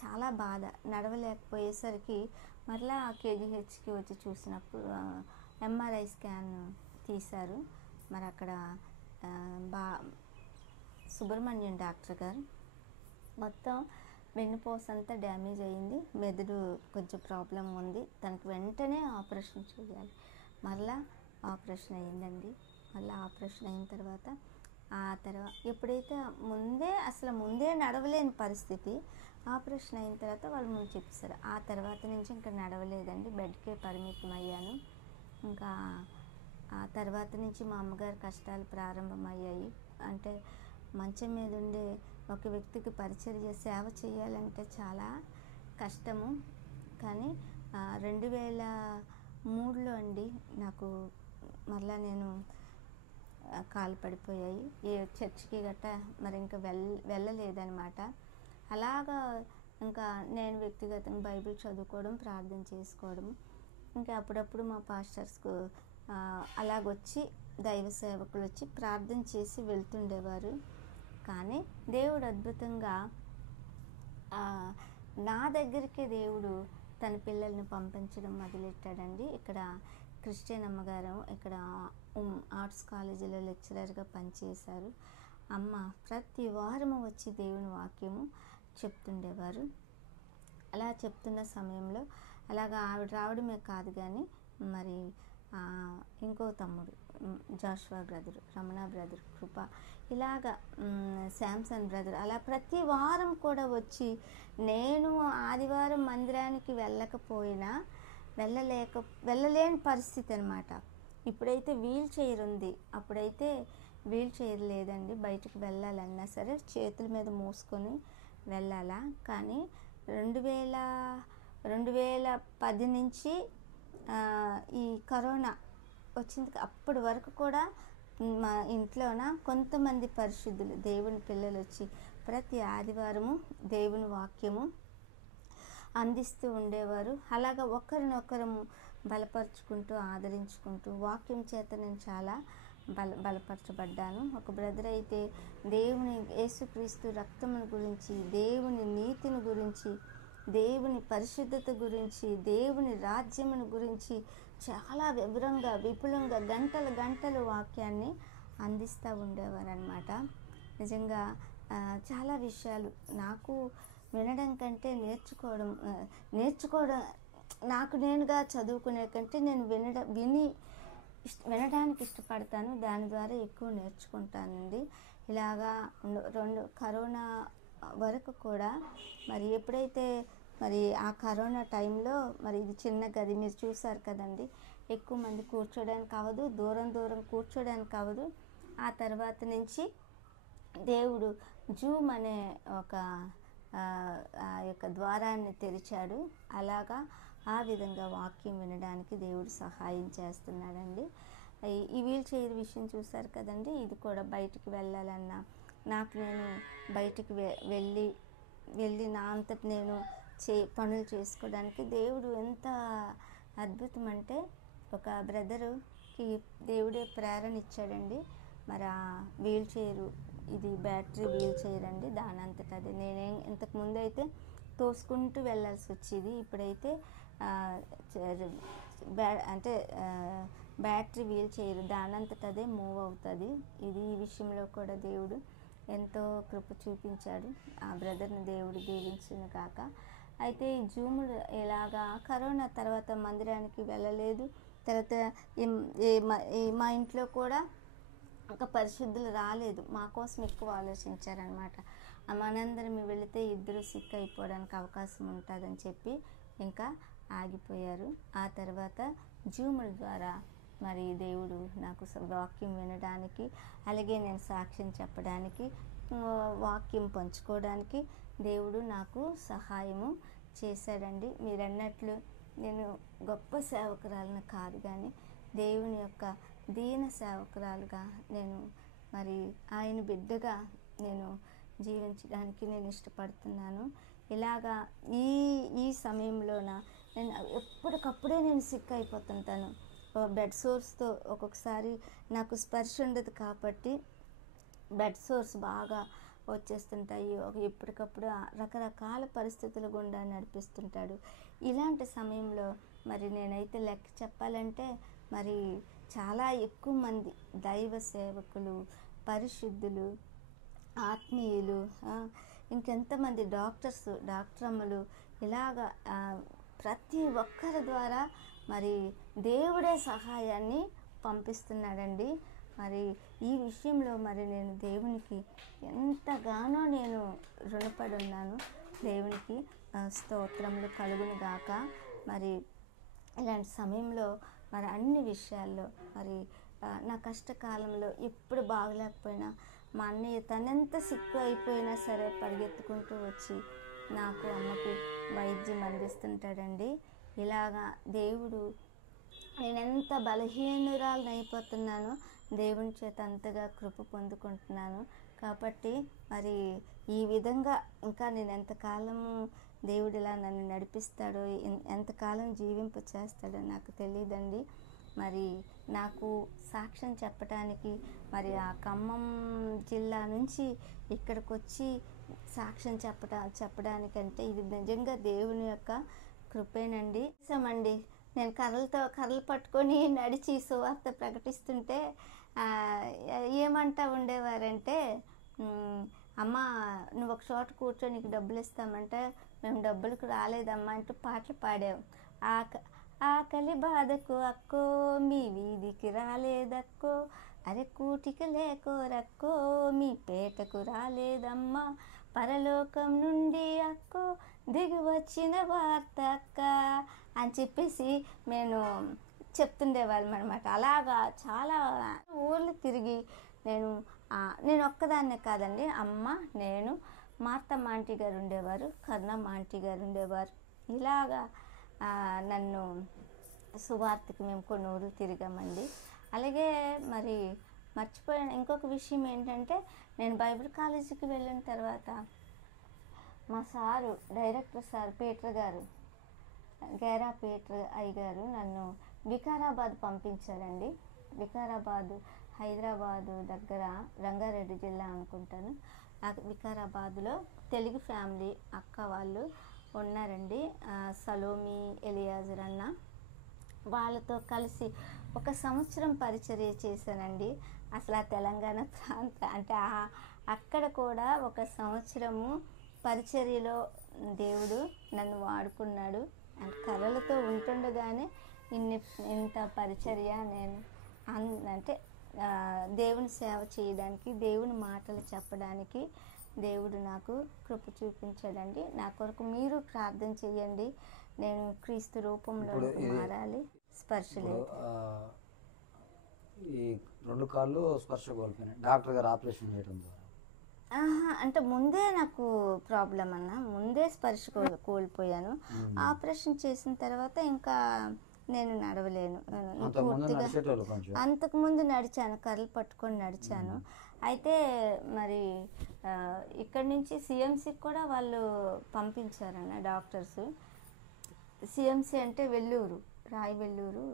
చాలా బాధ. నడవలేకపోయేసరికి మరలా కేజీహెచ్కి వచ్చి చూసినప్పుడు ఎంఆర్ఐ స్కాన్ తీశారు. మరి అక్కడ సుబ్రహ్మణ్యం డాక్టర్ గారు మొత్తం వెన్నుపూసంతా డ్యామేజ్ అయ్యింది, మెదడు కొంచెం ప్రాబ్లం ఉంది, తనకు వెంటనే ఆపరేషన్ చేయాలి. మళ్ళా ఆపరేషన్ అయ్యిందండి. మళ్ళీ ఆపరేషన్ అయిన తర్వాత ఎప్పుడైతే ముందే నడవలేని పరిస్థితి, ఆపరేషన్ అయిన తర్వాత వాళ్ళు ముందు చెప్పేశారు. ఆ తర్వాత నుంచి ఇంకా నడవలేదండి, బెడ్కే పరిమితం అయ్యాను. ఇంకా ఆ తర్వాత నుంచి మా అమ్మగారి కష్టాలు ప్రారంభమయ్యాయి. అంటే మంచం మీద ఉండే ఒక వ్యక్తికి పరిచర్య సేవ చేయాలంటే చాలా కష్టము. కానీ 2003లో అండి నాకు మరలా నేను కాలు పడిపోయాయి. ఏ చర్చికి గట్టా మరి ఇంకా వెళ్ళలేదన్నమాట. అలాగా ఇంకా నేను వ్యక్తిగతంగా బైబిల్ చదువుకోవడం, ప్రార్థన చేసుకోవడం. ఇంకా అప్పుడప్పుడు మా పాస్టర్స్కు అలాగొచ్చి దైవ సేవకులు వచ్చి ప్రార్థన చేసి వెళ్తుండేవారు. కానీ దేవుడు అద్భుతంగా నా దగ్గరికి దేవుడు తన పిల్లల్ని పంపించడం మొదలెట్టాడండి. ఇక్కడ క్రిస్టియన్ అమ్మగారు ఇక్కడ ఆర్ట్స్ కాలేజీలో లెక్చరర్గా పనిచేశారు. అమ్మ ప్రతి వారము వచ్చి దేవుని వాక్యము చెప్తుండేవారు. అలా చెప్తున్న సమయంలో అలాగా ఆవిడ రావడమే కాదు కానీ మరి ఇంకో తమ్ముడు జాషువా బ్రదరు, రమణ బ్రదర్, కృప, ఇలాగా శాంసన్ బ్రదర్, అలా ప్రతి వారం కూడా వచ్చి, నేను ఆదివారం మందిరానికి వెళ్ళలేని పరిస్థితి అనమాట. ఇప్పుడైతే వీల్ చైర్ ఉంది, అప్పుడైతే వీల్ చైర్ లేదండి. బయటకు వెళ్ళాలన్నా సరే చేతుల మీద మూసుకొని వెళ్ళాలా. కానీ 2010 నుంచి ఈ కరోనా వచ్చింది. అప్పటి వరకు కూడా మా ఇంట్లోన కొంతమంది పరిశుద్ధులు దేవుని పిల్లలు వచ్చి ప్రతి ఆదివారము దేవుని వాక్యము అందిస్తూ ఉండేవారు. అలాగా ఒకరినొకరము బలపరుచుకుంటూ ఆదరించుకుంటూ వాక్యం చేత నేను చాలా బలపరచబడ్డాను. ఒక బ్రదర్ అయితే దేవుని యేసుక్రీస్తు రక్తమును గురించి, దేవుని నీతిని గురించి, దేవుని పరిశుద్ధత గురించి, దేవుని రాజ్యమును గురించి చాలా వివరంగా విపులంగా గంటలు గంటలు వాక్యాన్ని అందిస్తూ ఉండేవారనమాట. నిజంగా చాలా విషయాలు నాకు వినడం కంటే నేర్చుకోవడం నాకు నేనుగా చదువుకునే కంటే నేను వినడానికి ఇష్టపడతాను. దాని ద్వారా ఎక్కువ నేర్చుకుంటానండి. ఇలాగా కరోనా వరకు కూడా మరి ఎప్పుడైతే మరి ఆ కరోనా టైంలో మరి ఇది చిన్న గది మీరు చూసారు కదండి, ఎక్కువ మంది కూర్చోడానికి అవ్వదు, దూరం దూరం కూర్చోడానికి అవ్వదు. ఆ తర్వాత నుంచి దేవుడు జూమ్ అనే ఒక ఆ యొక్క ద్వారాన్ని తెరిచాడు. అలాగా ఆ విధంగా వాక్యం వినడానికి దేవుడు సహాయం చేస్తున్నాడండి. ఈ వీల్ చైర్ విషయం చూసారు కదండి, ఇది కూడా బయటికి వెళ్ళాలన్నా నాకు నేను బయటికి వెళ్ళి నా అంతటి నేను పనులు చేసుకోవడానికి దేవుడు ఎంత అద్భుతం అంటే, ఒక బ్రదరుకి దేవుడే ప్రేరణ ఇచ్చాడండి. మరి ఆ వీల్ చైరు, ఇది బ్యాటరీ వీల్ చైర్ అండి, దాని అంతటా అది ఇంతకుముందు అయితే తోసుకుంటూ వెళ్ళాల్సి వచ్చేది. ఇప్పుడైతే బ్యాటరీ వీల్ చైర్ దానంతట అదే మూవ్ అవుతుంది. ఈ విషయంలో కూడా దేవుడు ఎంతో కృప చూపించాడు. ఆ బ్రదర్ని దేవుడు దీవించును కాక. అయితే ఈ జూములు ఇలాగా కరోనా తర్వాత మందిరానికి వెళ్ళలేదు. తర్వాత మా ఇంట్లో కూడా ఒక పరిశుద్ధులు రాలేదు. మా కోసం ఎక్కువ ఆలోచించారనమాట. మనందరం వెళితే ఇద్దరు సిక్ అయిపోవడానికి అవకాశం ఉంటుందని చెప్పి ఇంకా ఆగిపోయారు. ఆ తర్వాత జూముల ద్వారా మరి దేవుడు నాకు వాక్యం వినడానికి, అలాగే నేను సాక్ష్యం చెప్పడానికి, వాక్యం పంచుకోవడానికి దేవుడు నాకు సహాయము చేశాడండి. మీరు అన్నట్లు నేను గొప్ప సేవకురాలను కాదు, కానీ దేవుని యొక్క దీన సేవకురాలుగా నేను మరి ఆయన బిడ్డగా నేను జీవించడానికి నేను ఇష్టపడుతున్నాను. ఇలాగా ఈ సమయంలోన నేను ఎప్పటికప్పుడే నేను సిక్ అయిపోతుంటాను. బెడ్ సోర్స్తో ఒక్కొక్కసారి నాకు స్పర్శ ఉండదు కాబట్టి బెడ్ సోర్స్ బాగా వచ్చేస్తుంటాయి. ఎప్పటికప్పుడు రకరకాల పరిస్థితుల గుండా నడిపిస్తుంటాడు. ఇలాంటి సమయంలో మరి నేనైతే లెక్క చెప్పాలంటే మరి చాలా ఎక్కువ మంది దైవ సేవకులు, పరిశుద్ధులు, ఆత్మీయులు, ఇంకెంతమంది డాక్టర్లు ఇలాగా ప్రతి ఒక్కరి ద్వారా మరి దేవుడే సహాయాన్ని పంపిస్తున్నాడండి. మరి ఈ విషయంలో మరి నేను దేవునికి ఎంతగానో నేను రుణపడి ఉన్నాను. దేవునికి స్తోత్రములు కలుగును గాక. మరి ఇలాంటి సమయంలో మరి అన్ని విషయాల్లో మరి నా కష్టకాలంలో ఎప్పుడు బాగలేకపోయినా మా అన్నయ్య తనెంత సిక్కు అయిపోయినా సరే పరిగెత్తుకుంటూ వచ్చి నాకు అమ్మకి వైద్యం అందిస్తుంటాడండి. ఇలాగా దేవుడు నేనెంత బలహీనురాలను అయిపోతున్నానో దేవుని చేత అంతగా కృప పొందుకుంటున్నాను. కాబట్టి మరి ఈ విధంగా ఇంకా నేను ఎంతకాలము దేవుడు ఇలా నన్ను నడిపిస్తాడో, ఎంతకాలం జీవింప చేస్తాడో నాకు తెలియదండి. మరి నాకు సాక్ష్యం చెప్పడానికి మరి ఆ ఖమ్మం జిల్లా నుంచి ఇక్కడికి వచ్చి సాక్ష్యం చెప్పడానికంటే ఇది నిజంగా దేవుని యొక్క కృపేనండి. నేను కర్రలు పట్టుకొని నడిచి సువార్త ప్రకటిస్తుంటే ఏమంటా ఉండేవారంటే, అమ్మ నువ్వు ఒక చోట కూర్చొని నీకు డబ్బులు ఇస్తామంటే మేము డబ్బులకు రాలేదమ్మా అంటూ పాటలు పాడావు. ఆకలి బాధకు అక్కో మీ వీధికి రాలేదక్కో, అరే కూటికి లేకోరక్కో మీ పేటకు రాలేదమ్మా, పరలోకం నుండి అక్కో దిగి వచ్చిన వార్త అక్క అని చెప్పేసి నేను చెప్తుండేవాళ్ళం అనమాట. అలాగా చాలా ఊర్లు తిరిగి నేను ఒక్కదాన్నే కాదండి, అమ్మ, నేను, మార్తమ్మ ఆంటీ గారు ఉండేవారు, కరుణమ్మ ఆంటీ గారు ఉండేవారు. ఇలాగా నన్ను సువార్తకి మేము కొన్ని ఊర్లు తిరిగామండి. అలాగే మరి మర్చిపోయిన ఇంకొక విషయం ఏంటంటే, నేను బైబిల్ కాలేజీకి వెళ్ళిన తర్వాత మా సారు డైరెక్టర్ సార్ పీటర్ గారు, గేరా పీటర్ అయ్యగారు నన్ను వికారాబాద్ పంపించారండి. వికారాబాదు హైదరాబాదు దగ్గర రంగారెడ్డి జిల్లా అనుకుంటాను. ఆ వికారాబాదులో తెలుగు ఫ్యామిలీ అక్క వాళ్ళు ఉన్నారండి, సలోమి, ఎలియాజర్ అన్న. వాళ్ళతో కలిసి 1 సంవత్సరం పరిచర్య చేశానండి. అసలు ఆ తెలంగాణ అంటే అక్కడ కూడా 1 సంవత్సరము పరిచర్యలో దేవుడు నన్ను వాడుకున్నాడు. అంటే కర్రలతో ఉంటుండగానే ఇంత పరిచర్య నేను అంటే దేవుని సేవ చేయడానికి, దేవుని మాటలు చెప్పడానికి దేవుడు నాకు కృప చూపించాడండి. నా కొరకు మీరు ప్రార్థన చేయండి. నేను క్రీస్తు రూపంలో మారాలి. స్పర్శ లేదు. ఈ 2 కాళ్ళు స్పర్శ కోల్పోయినాయి డాక్టర్ గారు ఆపరేషన్ చేయడం ద్వారా. అంటే ముందే నాకు ప్రాబ్లం ముందే స్పర్శ కోల్పోయాను. ఆపరేషన్ చేసిన తర్వాత ఇంకా నేను నడవలేను. అంతకుముందు నడిచాను, కర్రలు పట్టుకొని నడిచాను. అయితే మరి ఇక్కడి నుంచి సిఎంసికి కూడా వాళ్ళు పంపించారన్న డాక్టర్స్. సిఎంసి అంటే వెల్లూరు, రాయవెల్లూరు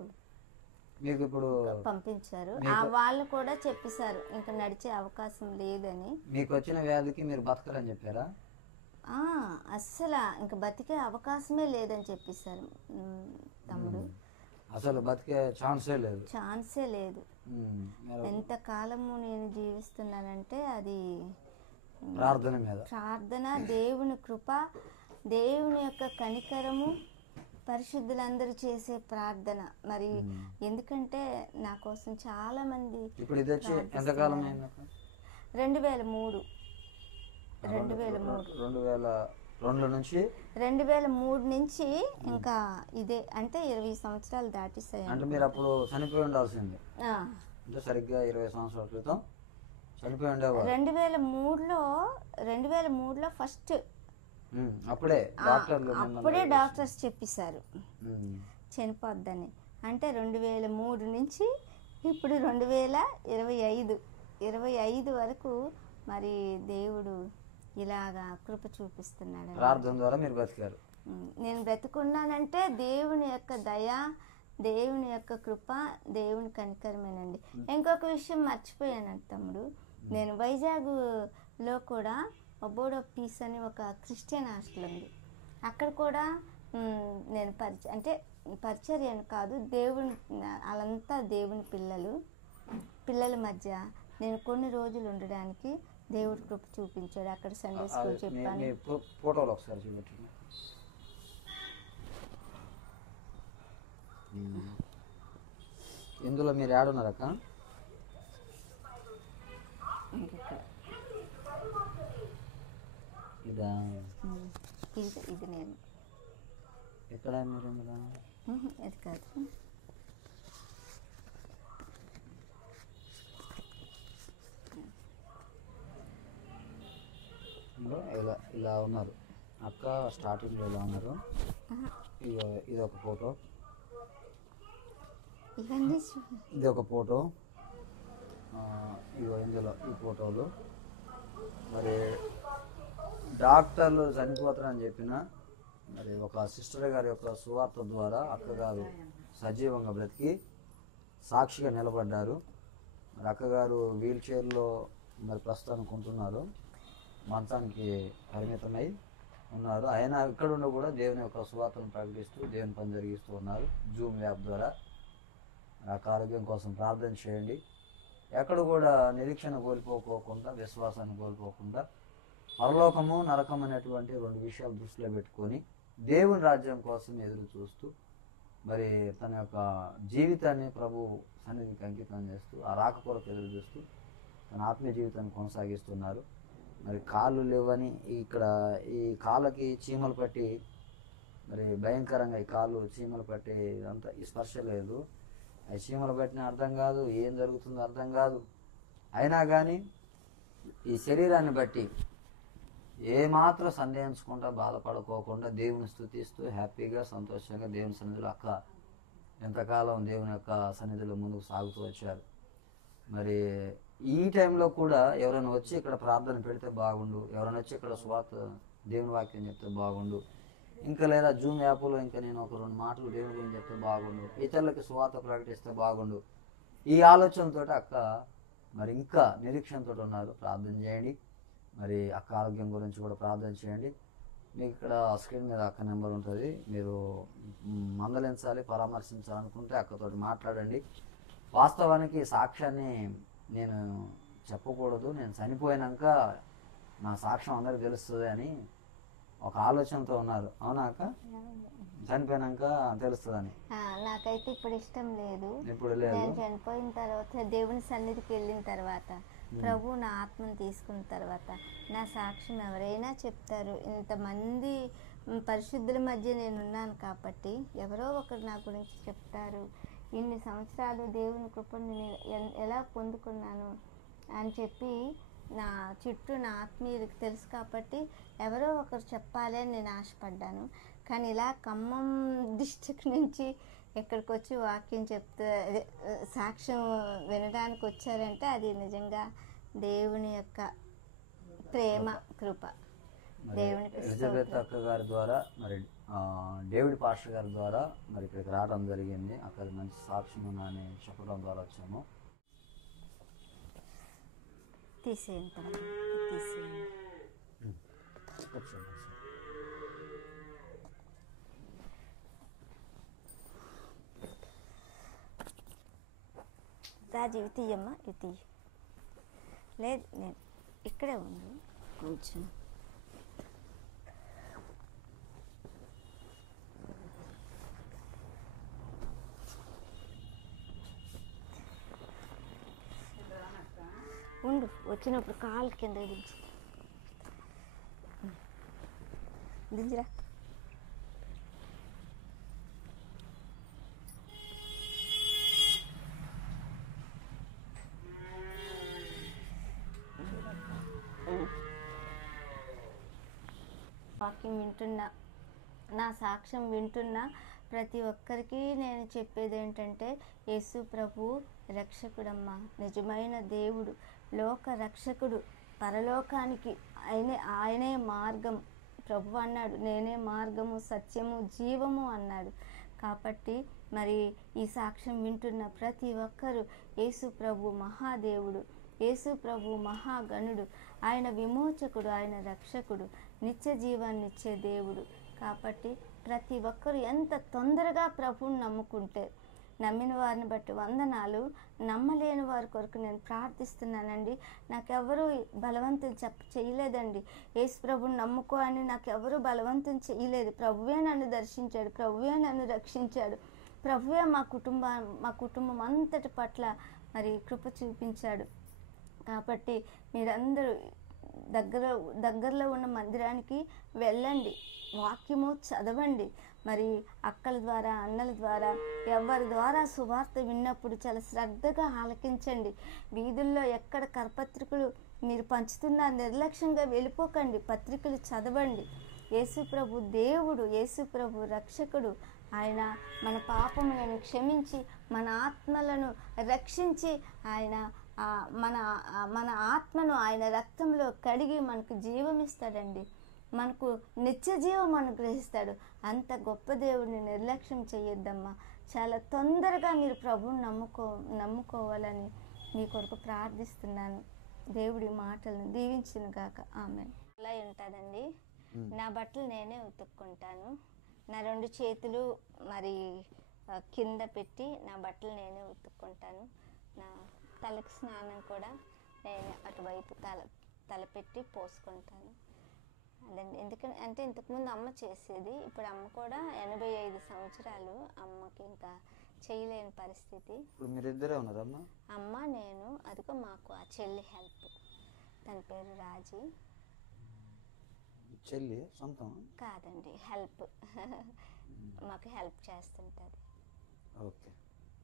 మీకు ఇప్పుడు పంపించారు. వాళ్ళు కూడా చెప్పేశారు ఇంకా నడిచే అవకాశం లేదని. మీకు వచ్చిన వ్యాధికి మీరు బతకరని చెప్పారా? అస్సలు ఇంకా బతికే అవకాశమే లేదని చెప్పేశారు తమ్ముడు. అసలు బతికే ఛాన్సే లేదు. ఎంతకాలము నేను జీవిస్తున్నానంటే అది ప్రార్థన, దేవుని కృప, దేవుని యొక్క కనికరము, పరిశుద్ధులందరూ చేసే ప్రార్థన. మరి ఎందుకంటే నా కోసం చాలా మంది. ఇప్పుడు ఇది వచ్చి ఎంతకాలం అయింది? 2003 నుంచి ఇంకా ఇదే అంటే 20 సంవత్సరాలు దాటిస్తాయి. అంటే మీరు అప్పుడు చనిపోయి ఉండాల్సింది. అంటే సరిగ్గా 20 సంవత్సరాల క్రితం చనిపోయి ఉండేవారు. 2003లో ఫస్ట్ అప్పుడే డాక్టర్స్ చెప్పేశారు చనిపోద్దని. అంటే 2003 నుంచి ఇప్పుడు 2025 వరకు మరి దేవుడు ఇలాగా కృప చూపిస్తున్నాడు. ప్రార్థన ద్వారా మీరు బతికారు. నేను బ్రతుకున్నానంటే దేవుని యొక్క దయ, దేవుని యొక్క కృప, దేవుని కనికరమేనండి. ఇంకొక విషయం మర్చిపోయానండి తమ్ముడు. నేను వైజాగ్లో కూడా అబోర్డ్ ఆఫ్ పీస్ అని ఒక క్రిస్టియన్ హాస్టల్ ఉంది. అక్కడ కూడా నేను పరిచర్యను కాదు, దేవుని వాళ్ళంతా దేవుని పిల్లల మధ్య నేను కొన్ని రోజులు ఉండడానికి దేవుడు కృప చూపించాడు. అక్కడ సండే స్కూల్ చెప్పాను. ఫోటోలు ఒకసారి చూపించండి. ఇందులో మీరు ఏడున్నారక్క? ఇదా? ఇది నేను. ఎక్కడ మీరు? ఇది కాదు. ఇలా ఉన్నారు అక్క, స్టార్టింగ్లో ఇలా ఉన్నారు. ఇది ఒక ఫోటో, ఇది ఒక ఫోటో, ఇందులో ఈ ఫోటోలు. మరి డాక్టర్లు చనిపోతారని చెప్పిన మరి ఒక సిస్టర్ గారి యొక్క సువార్త ద్వారా అక్కగారు సజీవంగా బ్రతికి సాక్షిగా నిలబడ్డారు. మరి అక్కగారు వీల్ చైర్లో మరి ప్రస్తుతానికి ఉంటున్నారు, మంచానికి పరిమితమై ఉన్నారు. ఆయన ఇక్కడ ఉండి కూడా దేవుని యొక్క సువార్తను ప్రకటిస్తూ దేవుని పని జరిగిస్తూ ఉన్నారు. జూమ్ యాప్ ద్వారా ఆరోగ్యం కోసం ప్రార్థన చేయండి. ఎక్కడ కూడా నిరీక్షణ కోల్పోకుండా, విశ్వాసాన్ని కోల్పోకుండా, పరలోకము నరకం అనేటువంటి 2 విషయాలు దృష్టిలో పెట్టుకొని దేవుని రాజ్యం కోసం ఎదురు చూస్తూ మరి తన యొక్క జీవితాన్ని ప్రభు సన్నిధికి అంకితం చేస్తూ ఆ రాక కొరకు ఎదురు చూస్తూ తన ఆత్మీయ జీవితాన్ని కొనసాగిస్తున్నారు. మరి కాళ్ళు లేవని ఇక్కడ ఈ కాళ్ళకి చీమలు పట్టి మరి భయంకరంగా ఈ కాళ్ళు చీమలు పట్టి అంతా ఈ స్పర్శ లేదు. ఆ చీమలు పట్టిన అర్థం కాదు, ఏం జరుగుతుందో అర్థం కాదు. అయినా కానీ ఈ శరీరాన్ని బట్టి ఏమాత్రం సందేహించకుండా, బాధపడుకోకుండా దేవుని స్తుతిస్తూ హ్యాపీగా సంతోషంగా దేవుని సన్నిధిలో అక్క ఎంతకాలం దేవుని యొక్క సన్నిధిలో ముందుకు సాగుతూ వచ్చారు. మరి ఈ టైంలో కూడా ఎవరైనా వచ్చి ఇక్కడ ప్రార్థన పెడితే బాగుండు, ఎవరైనా వచ్చి ఇక్కడ స్వార్థ దేవుని వాక్యం చెప్తే బాగుండు, ఇంకా లేదా జూమ్ యాప్లో ఇంకా నేను ఒక 2 మాటలు దేవుని గురించి చెప్తే బాగుండు, ఇతరులకి స్వార్థ ప్రకటిస్తే బాగుండు, ఈ ఆలోచనతో అక్క మరి ఇంకా నిరీక్షణతో ఉన్నారు. ప్రార్థన చేయండి. మరి అక్క ఆరోగ్యం గురించి కూడా ప్రార్థన చేయండి. మీకు ఇక్కడ స్క్రీన్ మీద అక్క నెంబర్ ఉంటుంది. మీరు మందలించాలి, పరామర్శించాలనుకుంటే అక్కతోటి మాట్లాడండి. వాస్తవానికి సాక్ష్యాన్ని నేను చెప్పకూడదు, నేను చనిపోయినాక నా సాక్ష్యం అందరికి తెలుస్తుంది అని ఒక ఆలోచనతో ఉన్నారు. అవునా అక్క? చనిపోయినాక తెలుస్తుందని. నాకైతే ఇప్పుడు ఇష్టం లేదు. ఇప్పుడు లేదు. నేను చనిపోయిన తర్వాత దేవుని సన్నిధికి వెళ్ళిన తర్వాత ప్రభు నా ఆత్మను తీసుకున్న తర్వాత నా సాక్ష్యం ఎవరైనా చెప్తారు. ఇంతమంది పరిశుద్ధుల మధ్య నేను ఉన్నాను కాబట్టి ఎవరో ఒకరు నా గురించి చెప్తారు. ఇన్ని సంవత్సరాలు దేవుని కృపను నేను ఎలా పొందుకున్నాను అని చెప్పి నా చుట్టూ నా ఆత్మీయులకు తెలుసు కాబట్టి ఎవరో ఒకరు చెప్పాలి అని నేను ఆశపడ్డాను. కానీ ఇలా ఖమ్మం డిస్ట్రిక్ట్ నుంచి ఇక్కడికి వచ్చి వాక్యం సాక్ష్యం వినడానికి వచ్చారంటే అది నిజంగా దేవుని యొక్క ప్రేమ కృప. దేవునికి ఎలిజబెత్ అక్క గారి ద్వారా మరి డేవిడ్ పాస్టర్ గారి ద్వారా మరి ఇక్కడికి రావడం జరిగింది. అక్కడ మంచి సాక్ష్యం ఉందని చెప్పడం ద్వారా వచ్చాము. తీసేయండి. రాజు ఇవి తీయమ్మా, ఇవి తీయ. లేదు నేను ఇక్కడే ఉంది కొంచెం. ఉండు, వచ్చినప్పుడు కాలు కింద దించిరా. వాక్యం వింటున్నా, నా సాక్ష్యం వింటున్నా ప్రతి ఒక్కరికి నేను చెప్పేది ఏంటంటే యేసు ప్రభు రక్షకుడమ్మా, నిజమైన దేవుడు, లోక రక్షకుడు, పరలోకానికి ఆయనే మార్గం. ప్రభు అన్నాడు, నేనే మార్గము, సత్యము, జీవము అన్నాడు. కాబట్టి మరి ఈ సాక్ష్యం వింటున్న ప్రతి ఒక్కరూ యేసు ప్రభు మహాదేవుడు, యేసు ప్రభు మహాగణుడు, ఆయన విమోచకుడు, ఆయన రక్షకుడు, నిత్య జీవాన్ని ఇచ్చే దేవుడు. కాబట్టి ప్రతి ఒక్కరు ఎంత తొందరగా ప్రభువుని నమ్ముకుంటే, నమ్మిన వారిని బట్టి వందనాలు. నమ్మలేని వారి కొరకు నేను ప్రార్థిస్తున్నానండి. నాకెవరూ బలవంతం చేయలేదండి. యేసు ప్రభుని నమ్ముకో అని నాకెవరూ బలవంతం చేయలేదు. ప్రభువే నన్ను దర్శించాడు, ప్రభువే నన్ను రక్షించాడు, ప్రభువే మా కుటుంబం అంతటి పట్ల మరి కృప చూపించాడు. కాబట్టి మీరందరూ దగ్గరలో ఉన్న మందిరానికి వెళ్ళండి, వాక్యము చదవండి. మరి అక్కల ద్వారా, అన్నల ద్వారా, ఎవరి ద్వారా సువార్త విన్నప్పుడు చాలా శ్రద్ధగా ఆలకించండి. వీధుల్లో ఎక్కడ కరపత్రికలు మీరు పంచుతున్నారు, నిర్లక్ష్యంగా వెళ్ళిపోకండి, పత్రికలు చదవండి. యేసు ప్రభు దేవుడు, యేసు ప్రభు రక్షకుడు. ఆయన మన పాపములను క్షమించి మన ఆత్మలను రక్షించి ఆయన మన ఆత్మను ఆయన రక్తంలో కడిగి మనకు జీవం ఇస్తాడండి, మనకు నిత్య జీవం అనుగ్రహిస్తాడు. అంత గొప్ప దేవుడిని నిర్లక్ష్యం చేయొద్దమ్మా. చాలా తొందరగా మీరు ప్రభువుని నమ్ముకోవాలని మీ కొరకు ప్రార్థిస్తున్నాను. దేవుడి మాటలను దీవించును గాక. ఆమేన్. అలా ఉంటుందండి. నా బట్టలు నేనే ఉతుక్కుంటాను. నా 2 చేతులు మరి కింద పెట్టి నా బట్టలు నేనే ఉతుక్కుంటాను. నా తలకు స్నానం కూడా నేను అటువైపు తలపెట్టి పోసుకుంటాను. అదండి. ఎందుకంటే ఇంతకుముందు అమ్మ చేసేది, ఇప్పుడు అమ్మ కూడా 85 సంవత్సరాలు, అమ్మకి ఇంకా చేయలేని పరిస్థితి. ఇప్పుడు మీరిద్దరే ఉన్నారమ్మా? అమ్మ, నేను, అదిగో మాకు ఆ చెల్లి హెల్ప్, తన పేరు రాజీ. చెల్లి సొంతం కాదండి, హెల్ప్ మాకు హెల్ప్ చేస్తుంటుంది. ఓకే.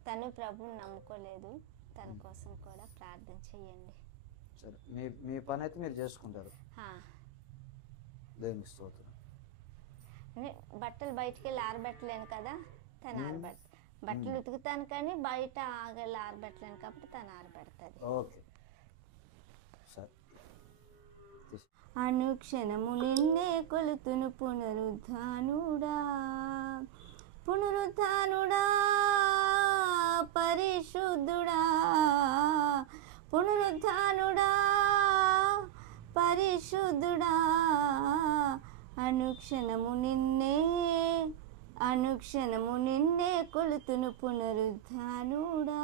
తను ప్రభువుని నమ్ముకోలేదు, తన కోసం కూడా ప్రార్థన చేయండి. సరే, మీ పని అయితే మీరు చేసుకుంటారు. దేవునికి స్తోత్రం. బట్టలు బయటికి వెళ్ళి ఆరబెట్టలేను కదా, తను బట్టలు ఉతుకుతాను కానీ బయట ఆగలి ఆరబెట్టలేను కాబట్టి తను ఆరబెడతాది. ఓకే, సరే. అనుక్షణము నిన్నే కొలుతును పునరుద్ధానుడా, పునరుద్ధానుడా, పరిశుద్ధుడా, పునరుద్ధానుడా, పరిశుద్ధుడా, అనుక్షణము నిన్నే అనుక్షణము నిన్నే కొలుతును పునరుద్ధానుడా